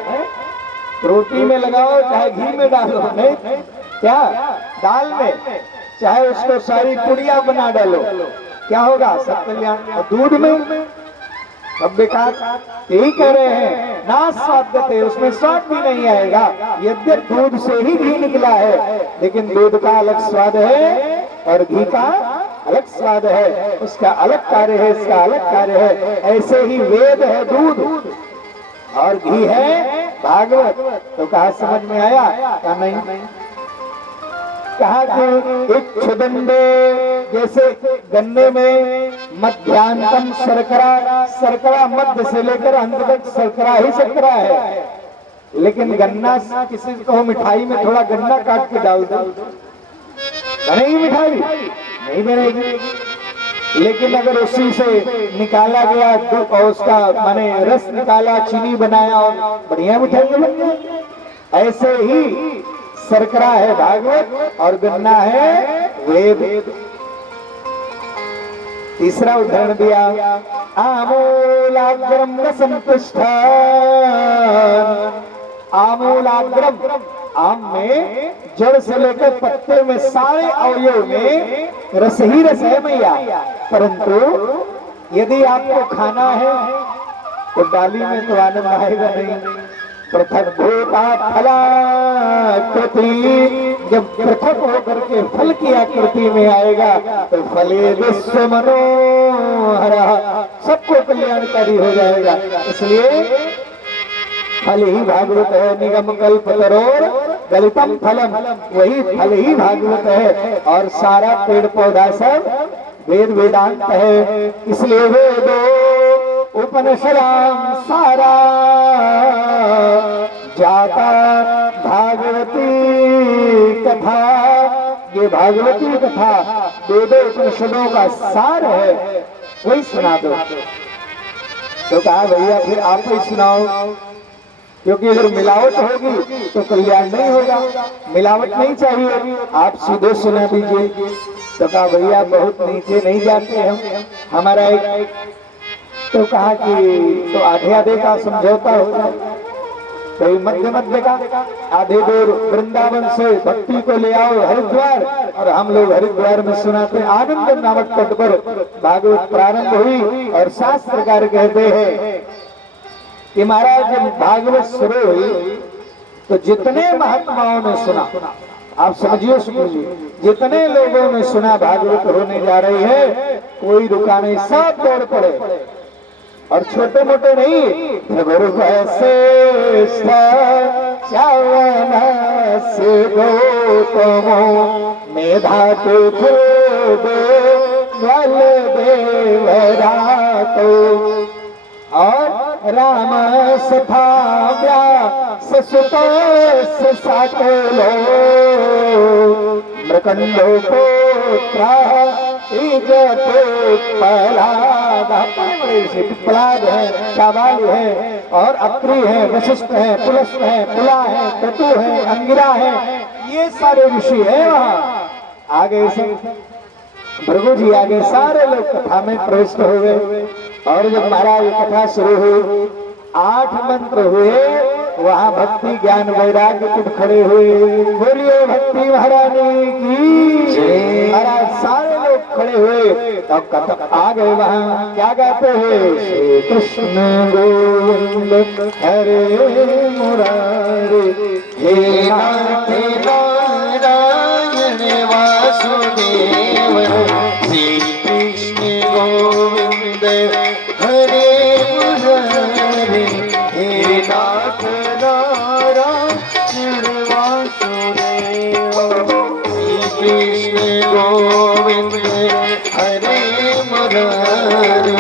रोटी में लगाओ चाहे घी में डालो, नहीं क्या दाल में, चाहे उसको सारी पुड़िया बना डालो, क्या होगा? सब कल्याण। और दूध में अब बेकार, यही कह रहे हैं ना स्वाद्यते, उसमें स्वाद भी नहीं आएगा। यद्यपि दूध से ही घी निकला है, लेकिन दूध का अलग स्वाद है और घी का अलग स्वाद है। उसका अलग कार्य है, इसका अलग कार्य है। ऐसे ही वेद है दूध और घी है भागवत। तो कहा समझ में आया? क्या नहीं? कहा कि एक छुदंडे, जैसे गन्ने में मध्यांतम शर्करा, शर्करा मध्य से लेकर अंत तक शर्करा ही शर्करा है। लेकिन गन्ना, किसी को मिठाई में थोड़ा गन्ना काट के डाल दो, बनेगी मिठाई? नहीं बनेगी। लेकिन अगर उसी से निकाला गया तो और उसका माने रस निकाला, चीनी बनाया और बढ़िया मिठाई बन गई। ऐसे ही शर्करा है भागवत और गन्ना है वेद। तीसरा उदाहरण दिया, आमूलाग्रम संतुष्टान। आमूलाग्रम, आम में जड़ से लेकर पत्ते में सारे अवयव में रस ही रस है मैया। परंतु यदि आपको खाना है तो डाली में तो आनंद आएगा नहीं। पृथक भूता फलाकृति, जब पृथक होकर के फल की आकृति में आएगा तो फले विश्व मनोहरा, सबको कल्याणकारी हो जाएगा। इसलिए फल ही भागवत है, निगम कल्प तरोर गलितम फलम, वही फल ही भागवत है। और सारा पेड़ पौधा सब वेद वेदांत है। इसलिए वेदो उपनिषदाम सारा जाता भागवती कथा। ये भागवती कथा वेदों उपनिषदों का सार है, वही सुना दो। तो कहा भैया फिर आप ही सुनाओ, क्योंकि अगर मिलावट होगी तो कल्याण नहीं होगा, मिलावट नहीं चाहिए, आप सीधे सुना दीजिए। तो कहा भैया बहुत नीचे नहीं जाते हम, हमारा एक तो कहा कि तो आधे आधे का समझौता हो जाए, कहीं मध्य मध्य का। आधे दूर वृंदावन से भक्ति को ले आओ हरिद्वार, और हम लोग हरिद्वार में सुनाते। आनंद नामक तट पर भागवत प्रारंभ हुई और शास्त्रकार कहते हैं कि महाराज जब भागवत शुरू हुई तो जितने महात्माओं ने सुना, आप समझिए सुनिए, जितने लोगों ने सुना भागवत होने जा रही है, कोई रुका नहीं, सब दौड़ पड़े। और छोटे मोटे नहीं, गुरु श्रेष्ठ चावन से गौतमो मेधा के बल देवरातो, और राम सभाव्या ससुत सकलो मृकंडो पुत्र प्रहलाद है, शाबाली है, और अक्री है, वशिष्ठ है, पुलस्त है, पुला है, क्रतु है, अंगिरा है, ये सारे ऋषि है। वहाँ आगे से भृगु जी आगे सारे लोग कथा में प्रविष्ट हुए। और जब महाराज कथा शुरू हुई, 8 मंत्र हुए, वहाँ भक्ति ज्ञान वैराग्य कुछ खड़े हुए। बोलिए भक्ति महारानी की। महाराज सारे लोग खड़े हुए और कथा आ गए। वहाँ क्या गाते हैं? श्री कृष्ण गोविंद हरे मुरारी, हे नाथ नारायण वासुदेव, श्री कृष्ण गोविंद हरे मुरारी, हे नाथ नारायण वासुदेव, श्री कृष्ण गोविंद हरे मुरारी,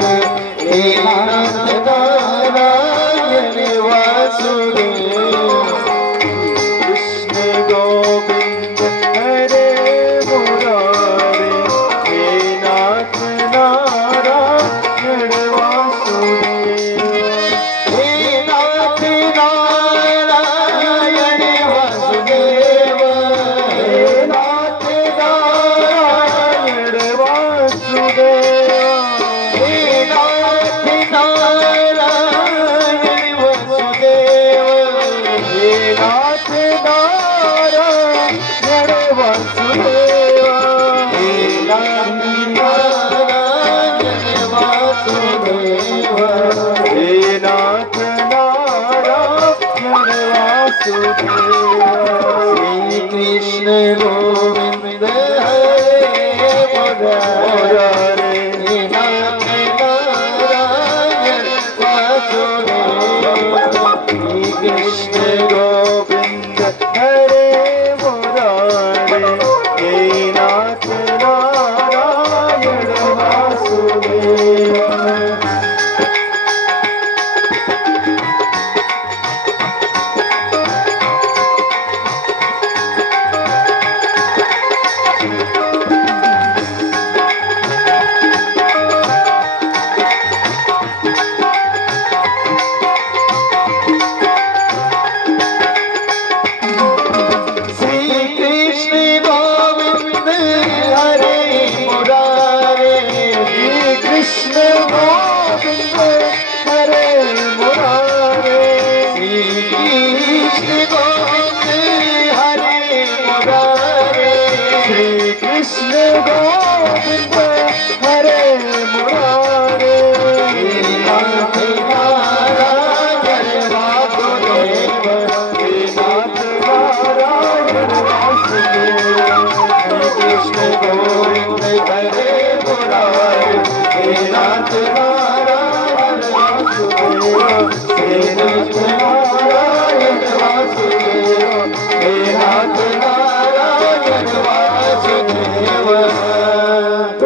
हे नाथ नारायण वासुदेव, कृष्ण गोविंद हरे मुरारी, हे नाथ नारायण वासुदेव, हे नाथ नारायण वासुदेव, हे नाथ नारायण वासुदेव, हे नाथ नारायण वासुदेव, हे नाथ नारायण वासुदेव, हे नाथ नारायण वासुदेव, हे नाथ नारायण वासुदेव, श्री कृष्ण गोविंद हरे मुरारी, हे नाथ नारायण वासुदेव, श्री कृष्ण गोविंद हरे मुरारी, हे नाथ नारायण वासुदेव।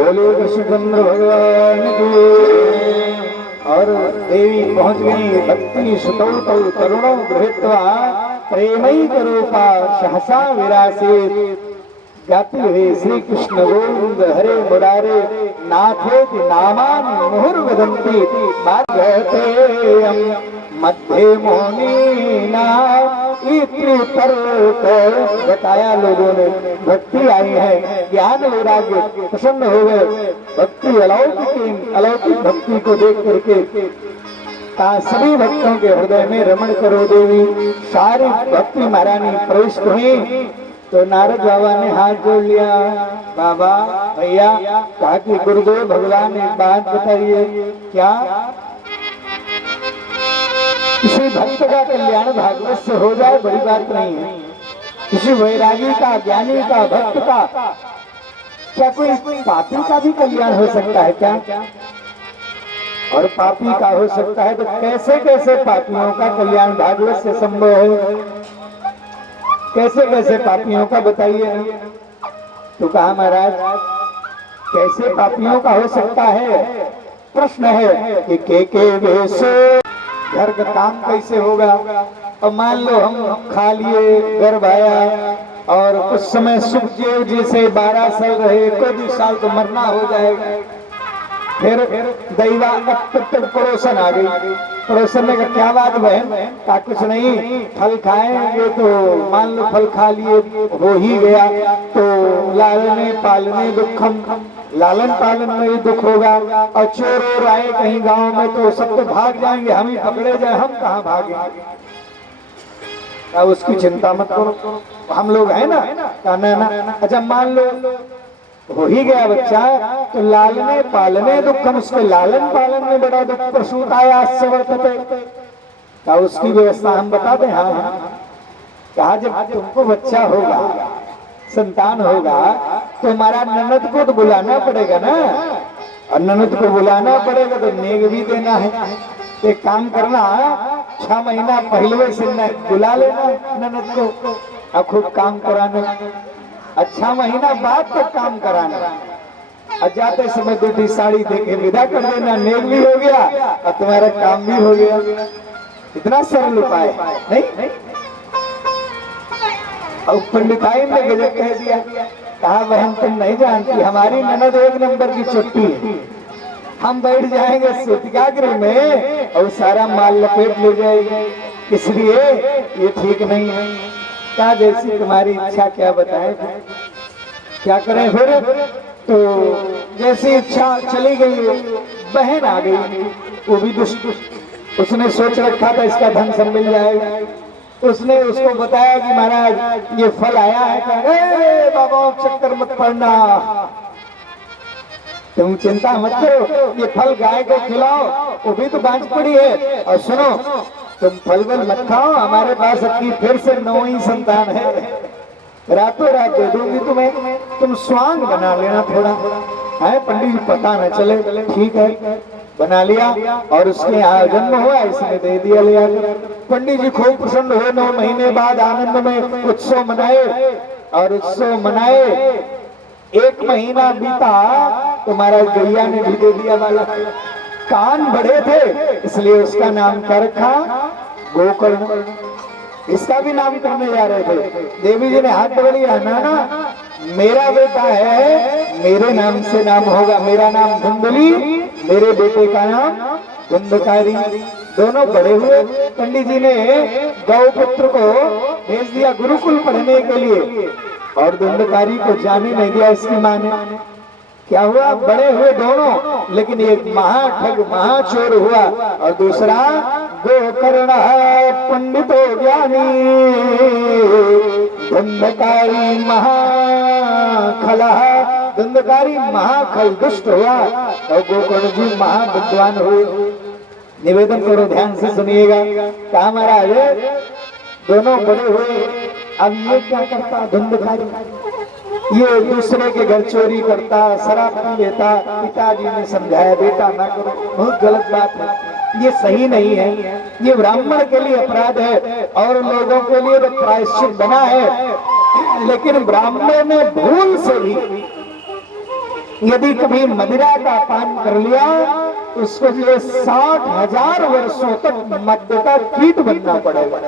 बोले कृष्णचंद्र भगवान की। और देवी पहुंच गई भक्ति सुतौ तौ तरुणौ गृहीत्वा प्रेमैक रूपा सहसा विरासेत। गाते हुए श्री कृष्ण गोविंद हरे मुरारे नाथेति नामानि मुहुर्वदन्ति मार्गतेयं मध्ये मोहिनीना इति तर्क। बताया लोगों ने भक्ति आई है, ज्ञान वैराग्य प्रसन्न हो गए। भक्ति अलौकिक भक्ति को देख करके सभी भक्तों के हृदय में रमण करो देवी। सारी भक्ति महारानी प्रविष्ट हुई तो नारद बाबा ने हाथ जोड़ लिया। बाबा भैया कहा कि गुरुदेव भगवान एक बात बताइए, क्या किसी भक्त का कल्याण भागवत से हो जाए बड़ी बात नहीं है। किसी वैरागी का, ज्ञानी का, भक्त का, क्या कोई पापी का भी कल्याण हो सकता है क्या? और पापी का हो सकता है तो कैसे कैसे पापियों का कल्याण भागवत से संभव है? कैसे कैसे पापियों का बताइए। तो कहा महाराज कैसे पापियों का हो सकता है? प्रश्न है कि के वैसे घर का काम कैसे होगा? और मान लो हम खा लिए, गर्भ आया और कुछ समय सुखदेव जी से 12 साल रहे, कोई साल तो मरना हो जाएगा। फिर दैवा पड़ोसन आ गई। पड़ोसन ने कहा क्या बात बहन? कहा कुछ नहीं, फल खाएंगे तो मान लो फल खा लिए हो ही गया तो लालने पालने दुखम, लालन पालन में ही दुख होगा। और चोर और आए कहीं गांव में तो सब तो भाग जाएंगे, हम ही पकड़े जाए, हम कहाँ भागेंगे? अब उसकी चिंता मत करो, हम लोग है ना। ना अच्छा मान लो हो ही गया बच्चा तो लालने पालने दुखम, उसके लालन पालन में बड़ा दुख प्रसूताया से वर्तते। क्या उसकी व्यवस्था हम बता दें? हाँ। कहा जब तुमको बच्चा होगा, संतान होगा तो हमारा ननद को तो बुलाना पड़ेगा ना, और ननद को बुलाना पड़ेगा तो नेग भी देना है। एक काम करना, 6 महीना पहले से बुला लेना ननद को और खूब काम कराना। अच्छा महीना बाद तक काम कराना और जाते समय 2 साड़ी देके विदा कर देना। नेग भी हो गया और तुम्हारा काम भी हो गया। इतना सरल उपाय नहीं? और पंडिताई ने गजब कह दिया। कहा बहन तुम नहीं जानती, हमारी ननद 1 नंबर की चुट्टी है। हम बैठ जाएंगे सूतिकागृह में और सारा माल लपेट ले जाएंगे, इसलिए ये ठीक नहीं है। क्या जैसी तुम्हारी इच्छा, क्या बताए क्या करें फिर? तो जैसी इच्छा चली गई, बहन आ गई, वो भी दुष्ट। उसने सोच रखा था इसका धन सब मिल जाएगा। उसने उसको बताया कि महाराज ये फल आया है। बाबा चक्कर मत पड़ना, तुम चिंता मत करो, ये फल गाय को खिलाओ, वो भी तो बांझ पड़ी है। और सुनो तुम फल मत खाओ, हमारे पास अपनी फिर से 9 संतान है, रातों रात दे दूंगी तुम्हें, तुम स्वांग बना लेना थोड़ा है, पंडित जी पता न चले। ठीक है, बना लिया और उसके यहाँ जन्म हुआ, इसने दे दिया ले आकर। पंडित जी खूब प्रसन्न हुए। 9 महीने बाद आनंद में उत्सव मनाए और उत्सव मनाए। 1 महीना बीता तो महाराज गैया ने भी दे दिया बालक। कान बड़े थे इसलिए उसका नाम क्या रखा? गोकर्ण। इसका भी नाम करने जा रहे थे। देवी जी ने हाथ पकड़ लिया, ना मेरा बेटा है, मेरे नाम से नाम होगा। मेरा नाम धुंधली, मेरे बेटे का नाम धुंधकारी। दोनों बड़े हुए। पंडित जी ने गौपुत्र को भेज दिया गुरुकुल पढ़ने के लिए और धुंधकारी को जाने नहीं दिया इसकी माँ ने। क्या हुआ? बड़े हुए दोनों, लेकिन एक महाठग महाचोर हुआ और दूसरा गोकर्ण पंडितो ज्ञानी, धुंधकारी महाखला। धुंधकारी महाखल दुष्ट हुआ और गोकर्ण जी महाविद्वान हुए। निवेदन करो, ध्यान से सुनिएगा। कहा महाराज दोनों बड़े हुए। अब ये क्या करता? धुंधकारी ये दूसरे के घर चोरी करता, शराब पी लेता। पिताजी ने समझाया बेटा ना करो, बहुत गलत बात है, ये सही नहीं है, ये ब्राह्मण के लिए अपराध है और लोगों के लिए तो प्रायश्चित बना है। लेकिन ब्राह्मण ने भूल से भी यदि कभी मदिरा का पान कर लिया तो उसको लिए 60,000 वर्षों तक मद्य का कीट बनना पड़ेगा,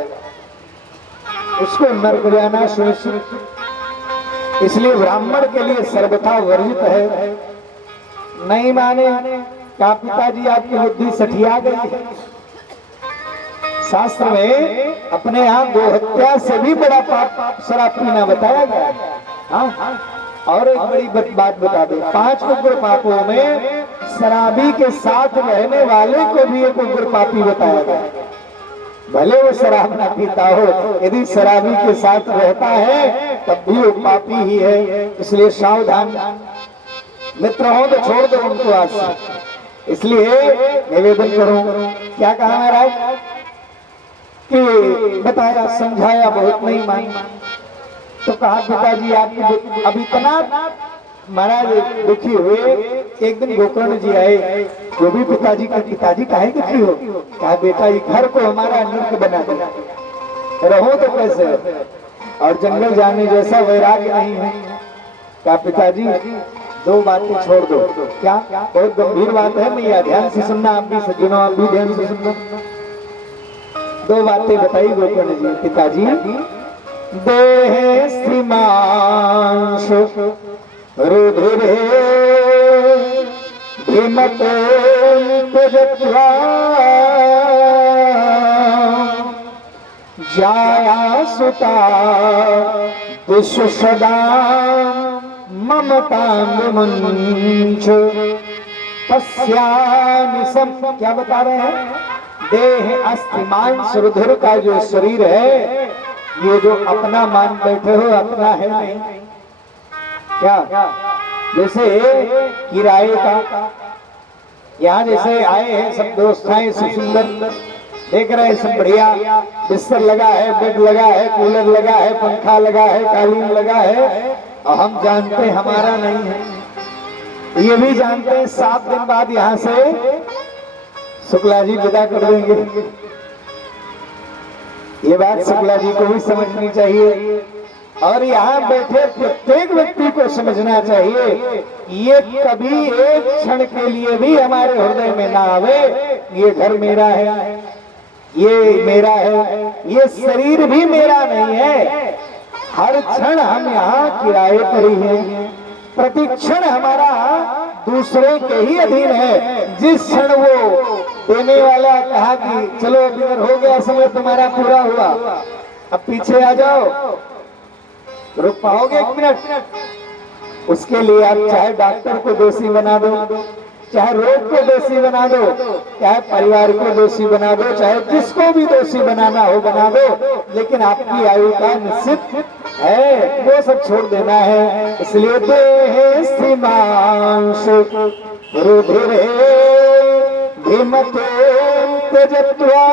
उसको नरक जाना सुनिश्चित। इसलिए ब्राह्मण के लिए सर्वथा वर्जित है। नहीं माने क्या पिताजी आपकी बुद्धि सठिया गई है। शास्त्र में अपने यहाँ गोहत्या से भी बड़ा पाप शराब पीना बताया गया है। हाँ, और एक बड़ी बात बता दे, 5 उग्र पापों में शराबी के साथ रहने वाले को भी एक उग्र पापी बताया गया। भले वो शराब ना पीता हो, यदि शराबी के साथ रहता है तब भी वो पापी ही है। इसलिए सावधान, मित्र हो तो छोड़ दो उनको आज से। इसलिए निवेदन करो, क्या कहा महाराज कि बताया समझाया बहुत नहीं माना, तो कहा पिताजी आपकी अभी इतना महाराज दुखी हुए। एक दिन गोकर्ण जी आए, वो भी पिताजी का पिताजी काहे दुखी हो? कहा बेटा ये घर को हमारा नर्क बना दिया, रहो तो कैसे, और जंगल जाने जैसा वैराग्य नहीं है। कहा पिताजी 2 बातें छोड़ दो। क्या? बहुत गंभीर बात है, मैं ध्यान से सुनना, आप भी सज्जनों आप भी ध्यान से सुनना। 2 बातें बताई गोकर्ण जी। पिताजी देह सीमांश रुधिरे धीमते त्यजत्वा जाया सुता विश्वसदा ममता विमुंच पश्यामि सम। क्या बता रहे हैं? देह अस्थि मांस रुधिर का जो शरीर है, ये जो अपना मान बैठे हो अपना है नहीं। क्या? जैसे किराए का, यहाँ जैसे आए हैं सब दोस्त हैं, सब सुंदर देख रहे हैं, सब बढ़िया, बिस्तर लगा है, बेड लगा है, कूलर लगा है, पंखा लगा है, कालीन लगा है, और हम जानते हैं हमारा नहीं है। ये भी जानते हैं 7 दिन बाद यहाँ से शुक्ला जी विदा कर देंगे। ये बात शुक्ला जी को भी समझनी चाहिए, और यहाँ बैठे प्रत्येक व्यक्ति को समझना चाहिए। ये कभी एक क्षण के लिए भी हमारे हृदय में ना आवे ये घर मेरा है, ये मेरा है, ये शरीर भी मेरा नहीं है। हर क्षण हम यहाँ किराए पर ही हैं, प्रति क्षण हमारा दूसरे के ही अधीन है। जिस क्षण वो देने वाला कहा कि चलो अब हो गया समय तुम्हारा पूरा हुआ, अब पीछे आ जाओ, रुक पाओगे 1 मिनट? उसके लिए आप चाहे डॉक्टर को दोषी बना दो, चाहे रोग को दोषी बना दो, चाहे परिवार को दोषी बना दो, चाहे जिसको भी दोषी बनाना हो बना दो, लेकिन आपकी आयु का निश्चित है, वो सब छोड़ देना है। इसलिए देह सीमांश रुधिरे धीमते त्यजत्वा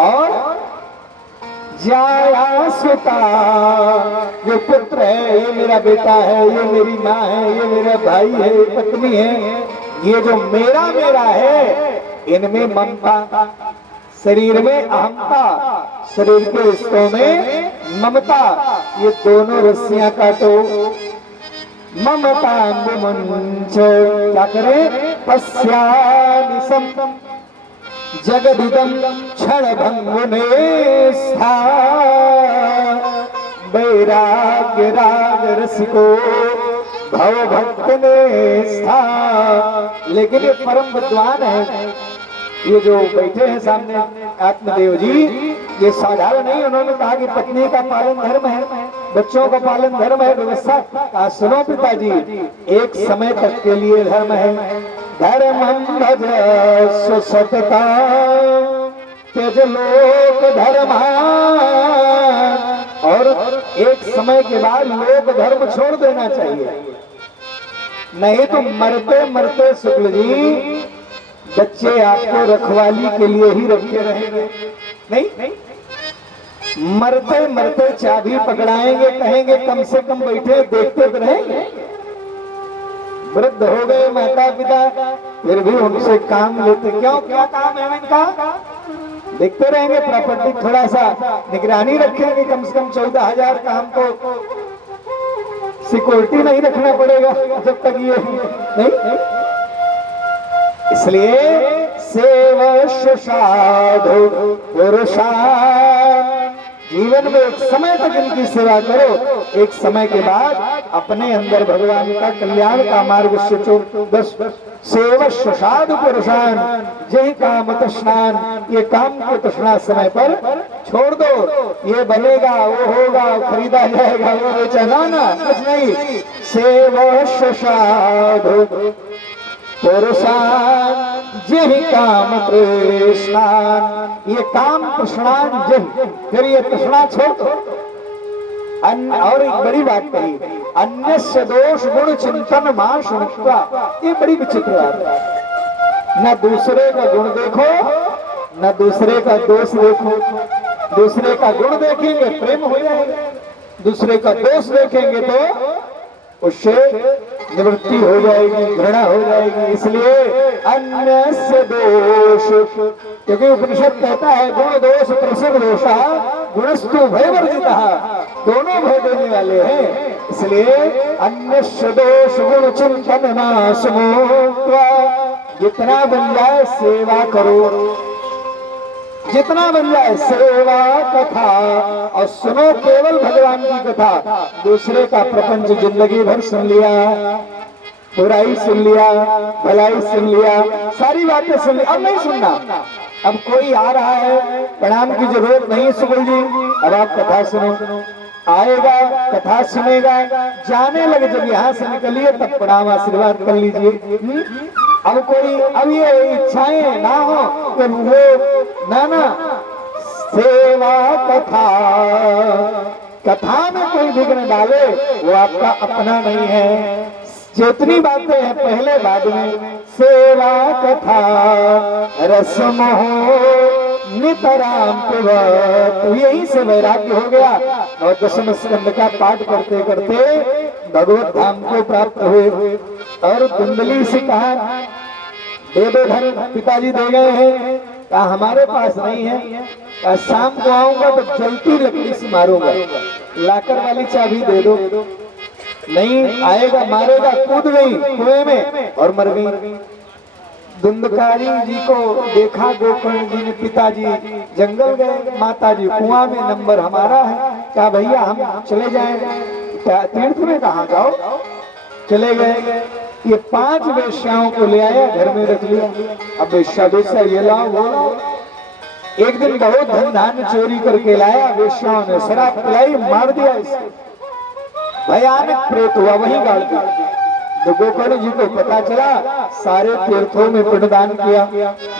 और जाया सुता। जो पुत्र है ये मेरा बेटा है, ये मेरी माँ है, ये मेरा भाई है, ये पत्नी है, ये जो मेरा मेरा है, इनमें ममता, शरीर में अहंता, शरीर के रिश्तों में ममता, ये दोनों रस्सियां काटो। ममता विमुंच, क्या करे? पश्यामि सम जगदिदं क्षण भंगुने स्था वैराग्य राग रसिको भव भक्त ने स्था। लेकिन ये परम विद्वान है, ये जो बैठे हैं सामने आत्मदेव जी, ये साधारण नहीं। उन्होंने कहा कि पत्नी का पालन धर्म है, बच्चों का पालन धर्म है, व्यवस्था का। सुनो पिताजी, एक समय तक के लिए धर्म है। धर्मं भज सुसतता त्यज लोक धर्मा, और एक समय के बाद लोक धर्म छोड़ देना चाहिए, नहीं तो मरते मरते शुक्ल जी बच्चे आपको रखवाली के लिए ही रखे रहेंगे। नहीं, मरते मरते चाबी पकड़ाएंगे, कहेंगे कम से कम बैठे देखते तो रहेंगे। वृद्ध हो गए माता पिता, फिर भी उनसे काम लेते। क्यों? क्या काम है इनका? देखते रहेंगे, प्रॉपर्टी थोड़ा सा निगरानी रखेंगे, कम से कम 14,000 का हमको सिक्योरिटी नहीं रखना पड़ेगा जब तक ये नहीं। इसलिए सेवस्व साधु पुरुषान्, जीवन में एक समय तक इनकी सेवा करो, एक समय के बाद अपने अंदर भगवान का कल्याण का मार्ग सोचो। सेवस्व साधु पुरुषान् जय काम तृष्णान, ये काम की तृष्णा समय पर छोड़ दो। ये बनेगा, वो होगा, खरीदा जाएगा, वो बेचा ना, कुछ नहीं। सेवस्व साधु पुरुषान् जय काम तृष्णान, ये काम तृष्णान जय, फिर ये तृष्णा छोड़ दो। और एक बड़ी बात कही, अन्यस्य दोष गुण चिंतन मां शुणुत्वा, ये बड़ी विचित्र बात है। न दूसरे का गुण देखो, न दूसरे का दोष देखो। दूसरे का गुण देखेंगे प्रेम हो जाएगा, दूसरे का दोष देखेंगे तो उससे निवृत्ति हो जाएगी, घृणा हो जाएगी। इसलिए अन्यस्य दोष, क्योंकि उपनिषद कहता है गुण दोष प्रसव दोषा गुणस्तु भयवर्जितः, दोनों भय देने वाले हैं। इसलिए अन्यस्य दोष गुण चिंतन नाशमोक्त्वा, जितना बन जाए सेवा करो, जितना बन जाए सेवा कथा, और सुनो केवल भगवान की कथा। दूसरे का प्रपंच जिंदगी भर सुन लिया, बुराई सुन लिया, भलाई सुन लिया, सारी बातें सुन ली, अब नहीं सुनना। अब कोई आ रहा है, प्रणाम की जरूरत नहीं सुबुल जी, अब आप कथा सुनो। आएगा, कथा सुनेगा, जाने लगे जब यहाँ से निकलिए तब प्रणाम आशीर्वाद कर लीजिए। अब कोई, अब ये इच्छाएं ना हो कि वो ना, सेवा कथा, कथा में कोई विघ्न डाले वो आपका अपना नहीं है। जितनी बातें हैं पहले बाद में, सेवा कथा रसम हो नितराम पिबत, तो यही से वैराग्य हो गया। और दशम स्कंद का पाठ करते करते भगवत धाम को प्राप्त हुए। और कुंडली से कहा दे दो धन, पिताजी दे गए हैं, कहा हमारे पास नहीं है, कहा शाम को आऊंगा तो जलती लकड़ी से मारूंगा, लाकर वाली चाबी दे दो। नहीं आएगा, मारेगा, कूद गई कुएं में और मर गई। धुंधकारी जी को देखा गोकर्ण जी ने, पिताजी जंगल गए, माताजी कुआं में, नंबर हमारा है, क्या भैया हम चले जाएं तीर्थ में? कहा जाओ, चले गए। ये 5 वेश्याओं को ले आया, घर में रख लिया। अब वेश्या ये लाओ वो लाओ। एक दिन बहुत धन धान चोरी करके लाया, वेश्याओं ने शराब पिलाई, मार दिया इसको, भयानक प्रेत हुआ, वहीं गाड़ दिया। तो गोकर्ण जी को पता चला, सारे तीर्थों में पिंडदान किया,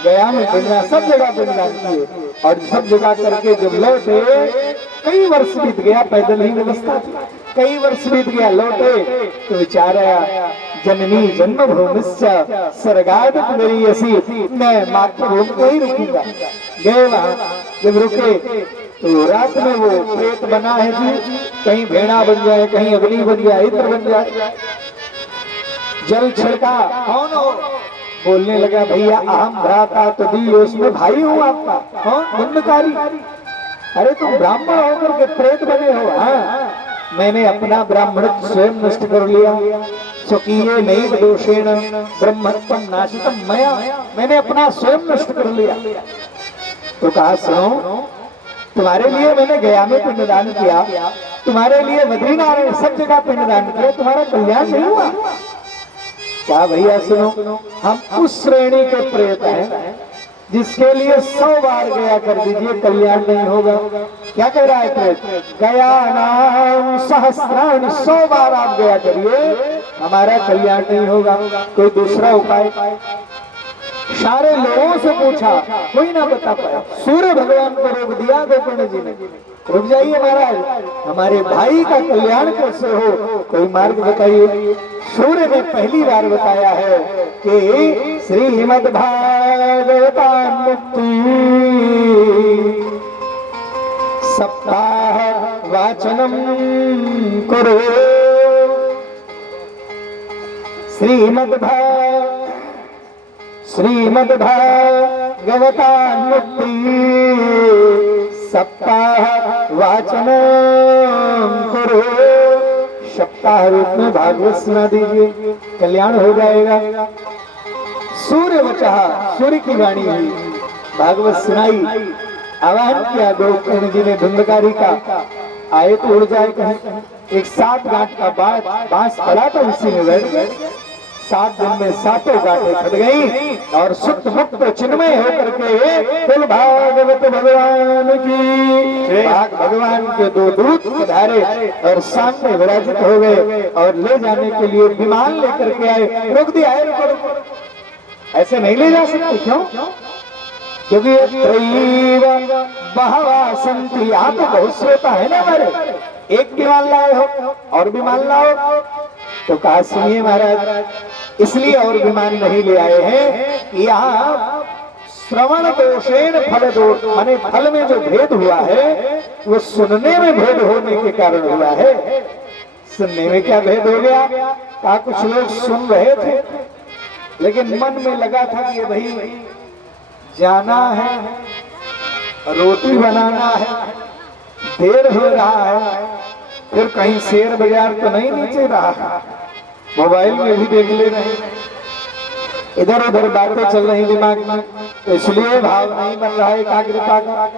गया में पिंडदान, सब जगह पिंडदान किए, और सब जगह करके जब लौटे, कई वर्ष बीत गया, पैदल ही व्यवस्था थी, कई वर्ष बीत गया, लौटे तो विचार आया, जननी जन्मभूमिश्च स्वर्गाद पुनरीयसी, मैं मातृभूमि को ही रुकूंगा। गए वहां, जब रुके तो रात में वो प्रेत बना है जी, कहीं भेड़ा बन जाए, कहीं अग्नि बन जाए, इत्र बन जाए। जल छिड़का, कौन हो? बोलने लगा, भैया अहम भ्राता तो दी, उसमें भाई हूँ आपका। कौन? धुंधकारी। अरे तुम ब्राह्मण होकर के प्रेत बने हो? हाँ, मैंने अपना ब्राह्मण स्वयं नष्ट कर लिया। स्वकीय नैव दोषेण ब्रह्मत्वं नाशितम मया, मैंने अपना स्वयं नष्ट कर लिया। तो कहा सुनो, तुम्हारे लिए मैंने गया में पिंडदान किया, तुम्हारे लिए बद्रीनारायण सब जगह पिंडदान किया, तुम्हारा कल्याण नहीं हुआ क्या? भैया सुनो, हम उस श्रेणी के प्रेत हैं जिसके लिए 100 बार गया कर दीजिए, कल्याण नहीं होगा। क्या कह रहा है प्रेत? गया नाम सहस्राणि, 100 बार आप गया करिए, हमारा कल्याण नहीं होगा। कोई दूसरा उपाय? सारे लोगों से पूछा, कोई ना बता पाया। सूर्य भगवान को रोक दिया गोकर्ण जी ने, रुक जाइए महाराज, हमारे भाई का कल्याण कैसे हो, कोई मार्ग बताइए। सूर्य ने पहली बार बताया है कि श्रीमद् भागवतामृति सप्ताह वाचनम करो। श्रीमद् भागवतामृति सप्ताह वाचनम करो। सप्ताह रूप में भागवत सुना दीजिए, कल्याण हो जाएगा। सूर्य वचहा, सूर्य की वाणी हुई, भागवत सुनाई, आह्वान किया। गोकर्ण जी ने धुंधकारी का आए तो उड़ जाए कहीं। एक 7 गांठ का बांस पड़ा था, उसी में बैठ गए। 7 दिन में 7 गांठें फट गई और शुद्ध मुक्त चिन्मय होकर के बोल भागवत भगवान की। भाग भगवान के 2 दूत पधारे और सामने विराजित हो गए और ले जाने के लिए विमान लेकर के आए। रोक दिया है, रुको, ऐसे नहीं ले जा सकते। क्यों? क्योंकि बहवा संति, यहाँ तो बहुत श्रोता है ना हमारे, एक विमान लाए हो और विमान लाओ। तो कहा सुनिए महाराज, इसलिए और विमान नहीं ले आए हैं कि यहाँ श्रवण दोषेण फल दोष, माने फल में जो भेद हुआ है वो सुनने में भेद होने के कारण हुआ है। सुनने में क्या भेद हो गया? कहा कुछ लोग सुन रहे थे लेकिन मन में लगा था कि भाई जाना है, रोटी बनाना है, देर हो रहा है, फिर कहीं शेयर बाजार तो नहीं नीचे रहा, मोबाइल में भी देख ले रहे, इधर उधर बातें चल रही दिमाग में, तो इसलिए भाव नहीं बन रहा है एकाग्रता का।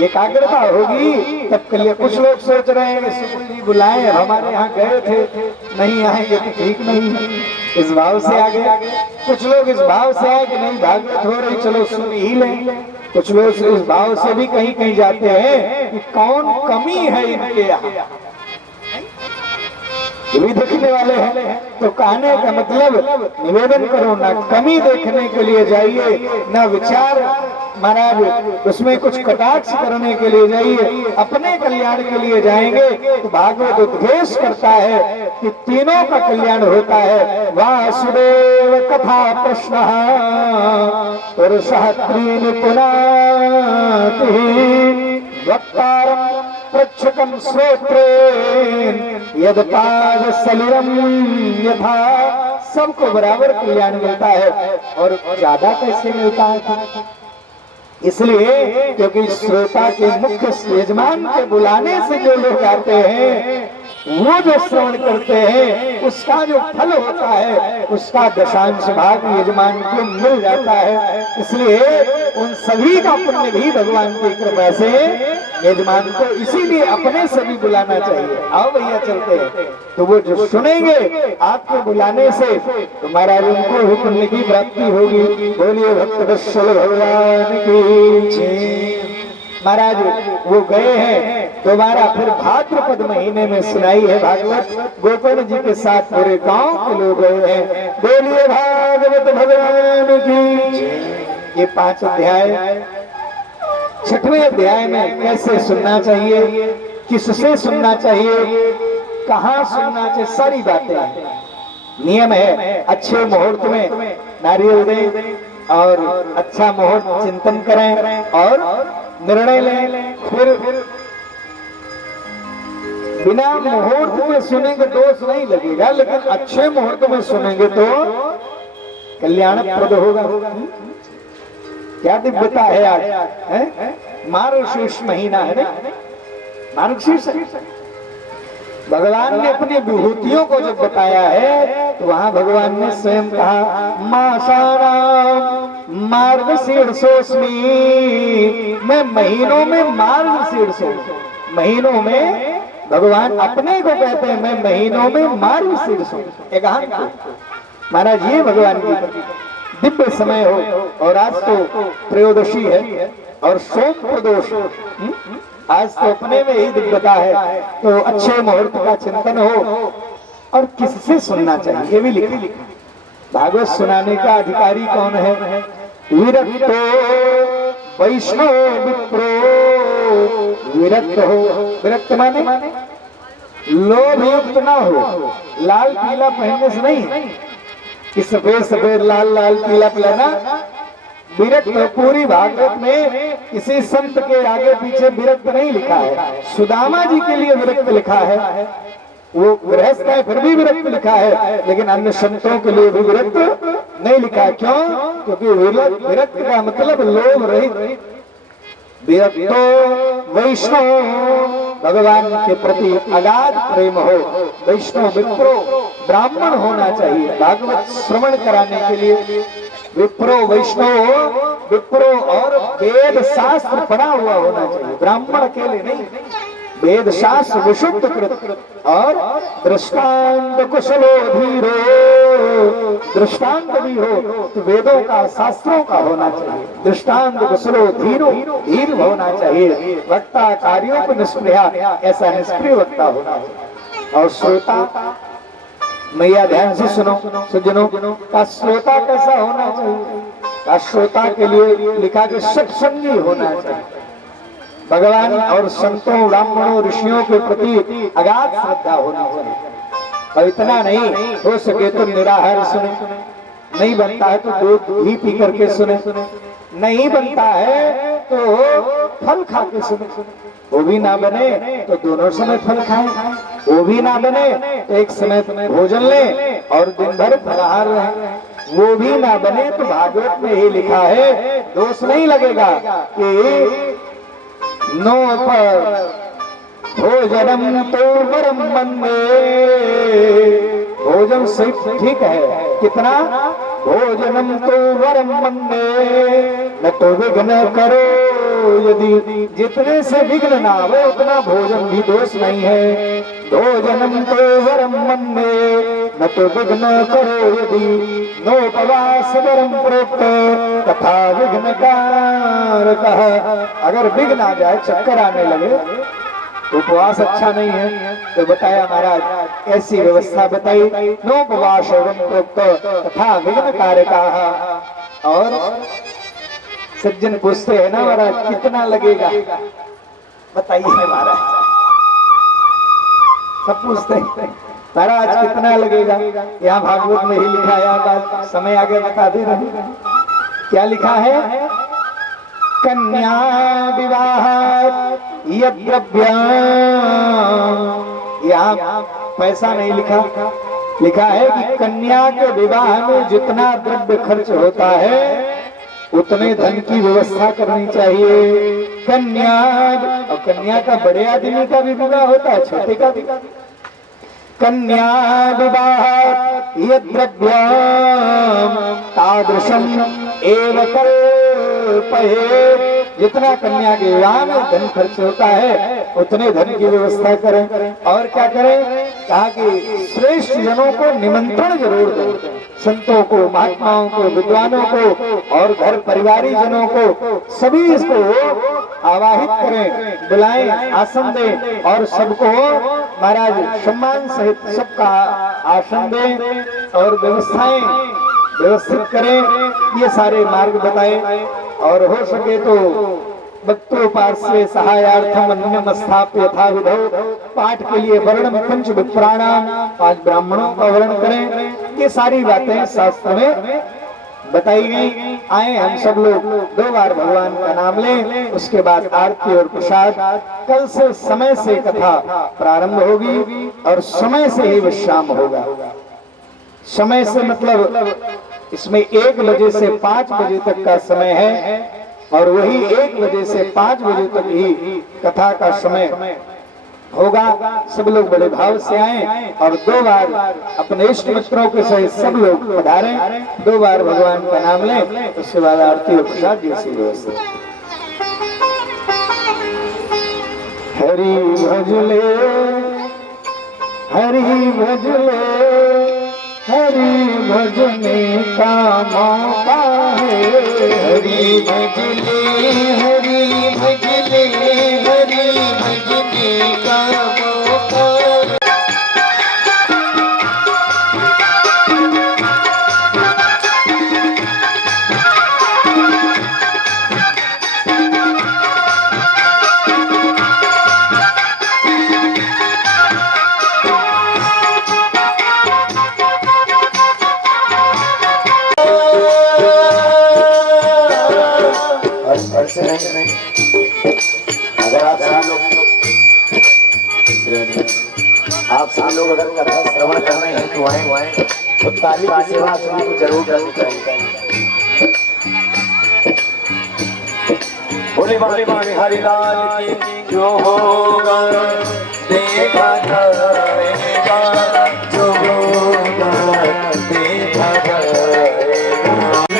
एकाग्रता होगी तब के लिए कुछ लोग सोच रहे हैं सुकुल जी बुलाए, हमारे यहाँ गए थे, नहीं आएंगे तो ठीक नहीं है, इस भाव से आ गए। कुछ लोग इस भाव से आए कि नहीं भागवत हो रही, चलो सुन ही लें। कुछ लोग इस भाव से भी कहीं कहीं जाते हैं कि कौन कमी है इनके यहाँ, ये भी देखने वाले हैं। तो कहने का मतलब निवेदन करो, ना कमी देखने के लिए जाइए, ना विचार महाराज उसमें कुछ कटाक्ष करने के लिए जाइए, अपने कल्याण के लिए जाएंगे। तो भागवत उपदेश करता है कि तीनों का कल्याण होता है। वासुदेव कथा प्रश्न पुरुषः त्रीन् पुनाति वक्तारं प्रच्छकं श्रोत्रेण यदपाद सलिलम यथा। सबको बराबर कल्याण मिलता है और ज्यादा कैसे मिलता है? इसलिए क्योंकि श्रोता के मुख्य यजमान के बुलाने से जो लोग आते हैं, वो जो श्रवण करते हैं, उसका जो फल होता है उसका दशांश भाग यजमान को मिल जाता है। इसलिए उन सभी का पुण्य भी भगवान की कृपा से यजमान को इसीलिए अपने सभी बुलाना चाहिए। आओ भैया चलते हैं, तो वो जो सुनेंगे आपके बुलाने से तो महाराज उनको भी पुण्य की प्राप्ति होगी। बोलिए भक्त वत्सल भगवान की जय। महाराज वो गए हैं, दोबारा फिर भाद्रपद महीने में सुनाई है भागवत। गोकर्ण जी के साथ पूरे गांव के लोग गए हैं। बोलिए भागवत भगवान की। ये 5 अध्याय, 6वें अध्याय में कैसे सुनना चाहिए, किससे सुनना चाहिए, कहाँ सुनना चाहिए, सारी बातें नियम है। अच्छे मुहूर्त में नारियल दें और अच्छा मुहूर्त चिंतन करें और निर्णय लें। फिर बिना मुहूर्त में सुनेंगे दोष नहीं लगेगा, लेकिन अच्छे मुहूर्त में सुनेंगे तो कल्याणप्रद होगा। क्या दिव्यता है आज है? मार्गशीर्ष महीना है ना, मार्गशीर्ष। भगवान ने अपनी विभूतियों को जब बताया है तो वहां भगवान ने स्वयं कहा मासानाम मार्गशीर्षोस्मि, मैं महीनों में मार्गशीर्ष हूं। महीनों में भगवान अपने को कहते हैं मैं महीनों में मार्गशीर्ष हूं। एक महाराज ये भगवान की दिव्य समय हो। और आज तो त्रयोदशी है और सोम प्रदोष, आज तो अपने में ही दिव्यता है। तो अच्छे मुहूर्त का चिंतन हो और किससे सुनना चाहिए ये भी लिखा। भागवत सुनाने का अधिकारी कौन है? विरक्तो वैष्णव विप्रो। विरक्त हो, विरक्त माने लोभ युक्त ना हो। लाल पीला पहनने से नहीं कि सफेद सफेद लाल लाल पीला पीला, विरक्त। पूरी भागवत में किसी संत के आगे पीछे विरक्त नहीं लिखा है। सुदामा जी के लिए विरक्त लिखा है, वो गृहस्थ है फिर भी विरक्त लिखा है, लेकिन अन्य संतों के लिए भी विरक्त नहीं लिखा है। क्यों? क्योंकि विरक्त का मतलब लोभ रहित। विरक्तो वैष्णव भगवान के प्रति अगाध प्रेम हो, वैष्णव विप्रो ब्राह्मण होना चाहिए। भागवत श्रवण कराने के लिए विप्रो वैष्णव विप्रो और वेद शास्त्र पढ़ा हुआ होना चाहिए, ब्राह्मण अकेले नहीं। वेद शास्त्र विशुद्ध कृत और दृष्टांत कुशलो धीरो, दृष्टांत भी हो तो वेदों का शास्त्रों का होना चाहिए। दृष्टांत कुशलो धीरो, धीर होना चाहिए। वक्ता कार्यों को निष्प्रिया, ऐसा निष्प्रिय वक्ता होना चाहिए। और श्रोता, मैया ध्यान से सुनो सज्जनों, का श्रोता कैसा होना चाहिए? का श्रोता के लिए लिखा कि सत्संगी होना चाहिए। भगवान और संतों ब्राह्मणों ऋषियों के प्रति अगाध श्रद्धा होनी चाहिए। और इतना नहीं, हो सके तो निराहार सुने, नहीं बनता है तो दूध घी पी करके सुने, नहीं बनता है तो फल खा के सुने, वो भी ना बने तो दोनों समय फल खाएं, वो भी ना बने तो एक समय भोजन ले और दिन भर फलाहार रहे, वो भी ना बने तो भागवत में ही लिखा है, दोष नहीं लगेगा कि नो पर भोजनम तो वरम वंदे, भोजन सही ठीक है, कितना भोजनम तो वरम वंदे, न तो विघ्न करो यदि, जितने से विघ्न ना हो उतना भोजन भी दोष नहीं है। भोजनम तो वरम वंदे न तो विघ्न करो यदि, नोपवास वरम प्रोक्त तथा विघ्न कारकः, अगर विघ्न आ जाए, चक्कर आने लगे, उपवास अच्छा नहीं है तो बताया महाराज ऐसी व्यवस्था बताई, नोपवास एवं प्रोक्त तथा विघ्न कारकः। और सज्जन पूछते हैं ना महाराज कितना लगेगा, बताइए महाराज, सब पूछते हैं महाराज कितना लगेगा। यहाँ भागवत में ही लिखा है, समय आगे बता दे रहे, क्या लिखा है? कन्या विवाह यद्रव्यम, यहाँ पैसा नहीं लिखा, लिखा है कि कन्या के विवाह में जितना द्रव्य खर्च होता है उतने धन की व्यवस्था करनी चाहिए। कन्या, और कन्या का बड़े आदमी का भी विवाह होता है, छोटे का भी। कन्या विवाह यद्रव्यम तादृशम एव कल्पये, जितना कन्या के विवाह में धन खर्च होता है उतने धन की व्यवस्था करें। और क्या करें? कहा कि श्रेष्ठ जनों को निमंत्रण जरूर दें, संतों को, महात्माओं को, विद्वानों को और घर परिवारी जनों को, सभी इसको आवाहित करें, बुलाएं, आसन दें और सबको महाराज सम्मान सहित सबका आसन दें और व्यवस्थाएं व्यवस्थित करें। ये सारे मार्ग बताए। और हो सके तो भक्तोपास्य सहायार्थम अन्यम स्थाप्य यथा विधौ, पाठ के लिए वर्णम पंच विप्राणाम, 5 ब्राह्मणों का वर्ण करें। ये सारी बातें शास्त्र में बताई गई। आए हम सब लोग 2 बार भगवान का नाम लें, उसके बाद आरती और प्रसाद। कल से समय से कथा प्रारंभ होगी और समय से ही विश्राम होगा। समय से मतलब इसमें 1 बजे से 5 बजे तक का समय है और वही 1 बजे से 5 बजे तक ही कथा का समय होगा। सब लोग बड़े भाव से आए और 2 बार अपने इष्ट मित्रों के सहित सब लोग पधारें, 2 बार भगवान का नाम लें, उसके बाद आरती और प्रसाद जैसी व्यवस्था। हरि भजले हरि भजले, हरि भजने का मौका है। हरि भजले हरि भजले, हरि भजने का मौका। अगर आप सभी लोग अगर कथा श्रवण करने हैं तो आए तो ताली की सेवा सभी को जरूर करनी चाहिए। भोले बाबा हरिलाल की जो होगा देखा था